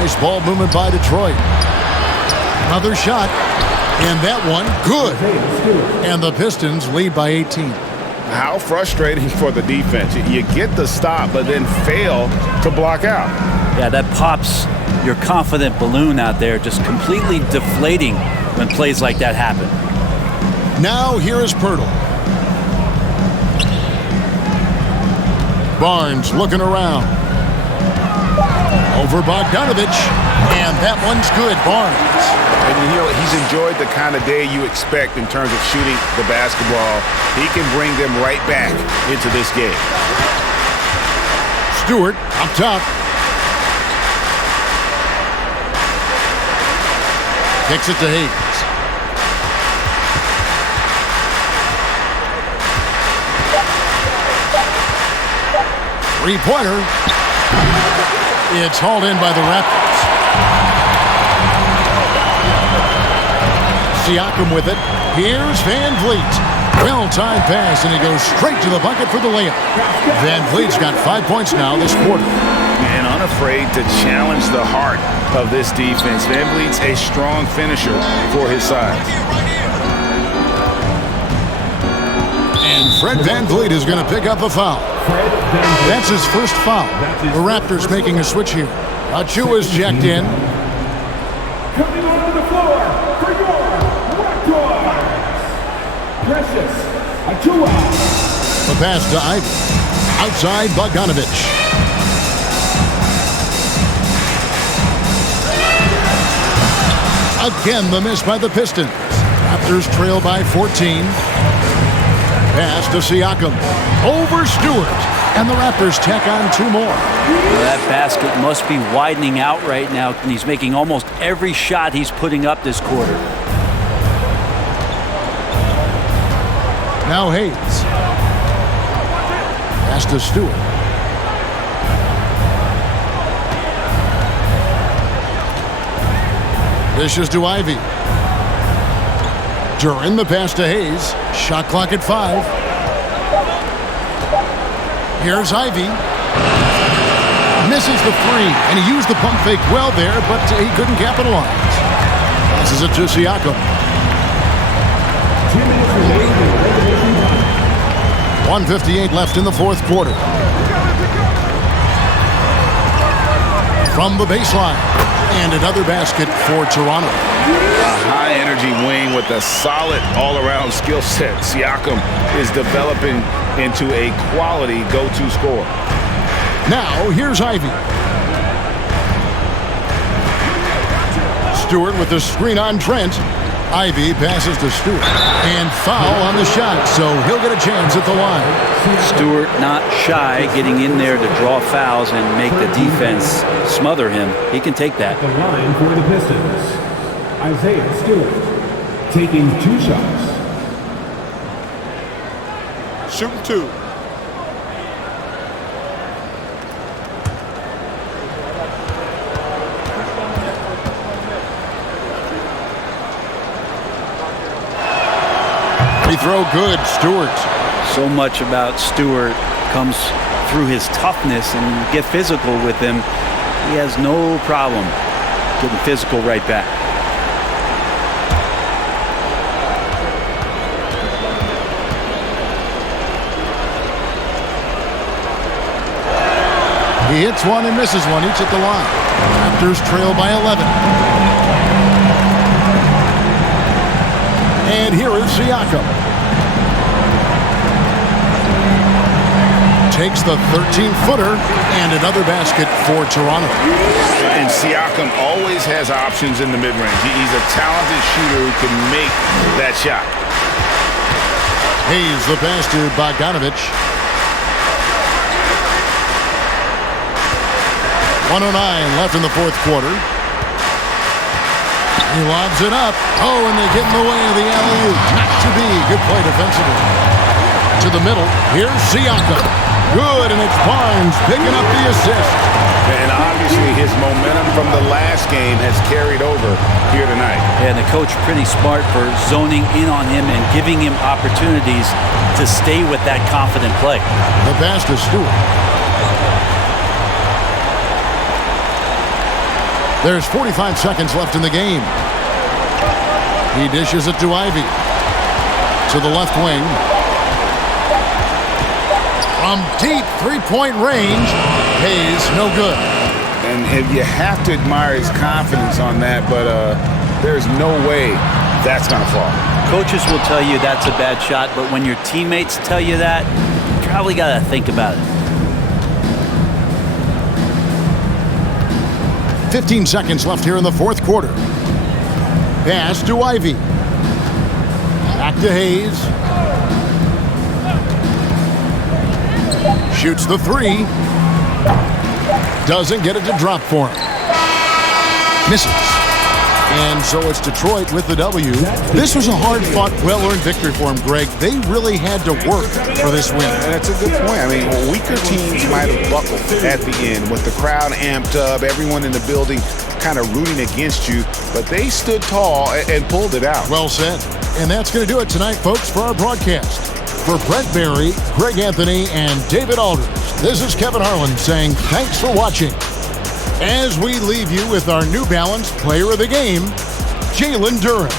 Nice ball movement by Detroit. Another shot. And that one, good. And the Pistons lead by 18. How frustrating for the defense. You get the stop, but then fail to block out. Yeah, that pops your confident balloon out there, just completely deflating when plays like that happen. Now here is Pirtle. Barnes looking around. Over Bogdanovich. And that one's good, Barnes. And you know, he's enjoyed the kind of day you expect in terms of shooting the basketball. He can bring them right back into this game. Stewart up top. Kicks it to Hayes. Three-pointer. It's hauled in by the Raptors. Siakam with it. Here's Van Vliet. Well-timed pass, and he goes straight to the bucket for the layup. Van Vliet's got 5 points now this quarter. And unafraid to challenge the heart of this defense. Van Vliet's a strong finisher for his size. And Fred Van Vliet is going to pick up a foul. That's his first foul. The Raptors making a switch here. Achua's checked in. Coming onto the floor for your Raptors, Precious Achua. The pass to Ivy. Outside Bogdanovich. Again, the miss by the Pistons. Raptors trail by 14. Pass to Siakam. Over Stewart. And the Raptors tack on two more. Well, that basket must be widening out right now, and he's making almost every shot he's putting up this quarter. Now Hayes. Pass to Stewart. Dishes to Ivy. Duran the pass to Hayes. Shot clock at 5. Here's Ivy. Misses the three, and he used the pump fake well there, but he couldn't capitalize. Passes it to Siakam. 1:58 left in the fourth quarter. From the baseline, and another basket for Toronto. A high-energy wing with a solid all-around skill set. Siakam is developing into a quality go-to scorer. Now, here's Ivy. Stewart with the screen on Trent. Ivy passes to Stewart. And foul on the shot, so he'll get a chance at the line. Stewart not shy, getting in there to draw fouls and make the defense smother him. He can take that. The line for the Pistons, Isaiah Stewart, taking 2 shots. Shooting 2. Free throw good, Stewart. So much about Stewart comes through his toughness, and get physical with him. He has no problem getting physical right back. He hits one and misses one, each at the line. Raptors trail by 11. And here is Siakam. Takes the 13-footer and another basket for Toronto. And Siakam always has options in the mid-range. He's a talented shooter who can make that shot. Hayes the pass to Bogdanovich. 1:09 left in the fourth quarter. He lobs it up. Oh, and they get in the way of the alley-oop. Not to be. Good play defensively. To the middle. Here's Siakam. Good, and it's Barnes picking up the assist. And obviously his momentum from the last game has carried over here tonight. And the coach pretty smart for zoning in on him and giving him opportunities to stay with that confident play. The pass to Stewart. There's 45 seconds left in the game. He dishes it to Ivy. To the left wing. From deep three-point range, Hayes, no good. And you have to admire his confidence on that, but there's no way that's going to fall. Coaches will tell you that's a bad shot, but when your teammates tell you that, you probably got to think about it. 15 seconds left here in the fourth quarter. Pass to Ivy. Back to Hayes. Shoots the three. Doesn't get it to drop for him. Misses. And so it's Detroit with the W. This was a hard-fought, well-earned victory for him, Greg. They really had to work for this win. That's a good point. I mean, weaker teams might have buckled at the end with the crowd amped up, everyone in the building kind of rooting against you, but they stood tall and pulled it out. Well said. And that's going to do it tonight, folks, for our broadcast. For Brett Barry, Greg Anthony, and David Aldridge, this is Kevin Harlan saying thanks for watching. As we leave you with our New Balance Player of the Game, Jalen Duren.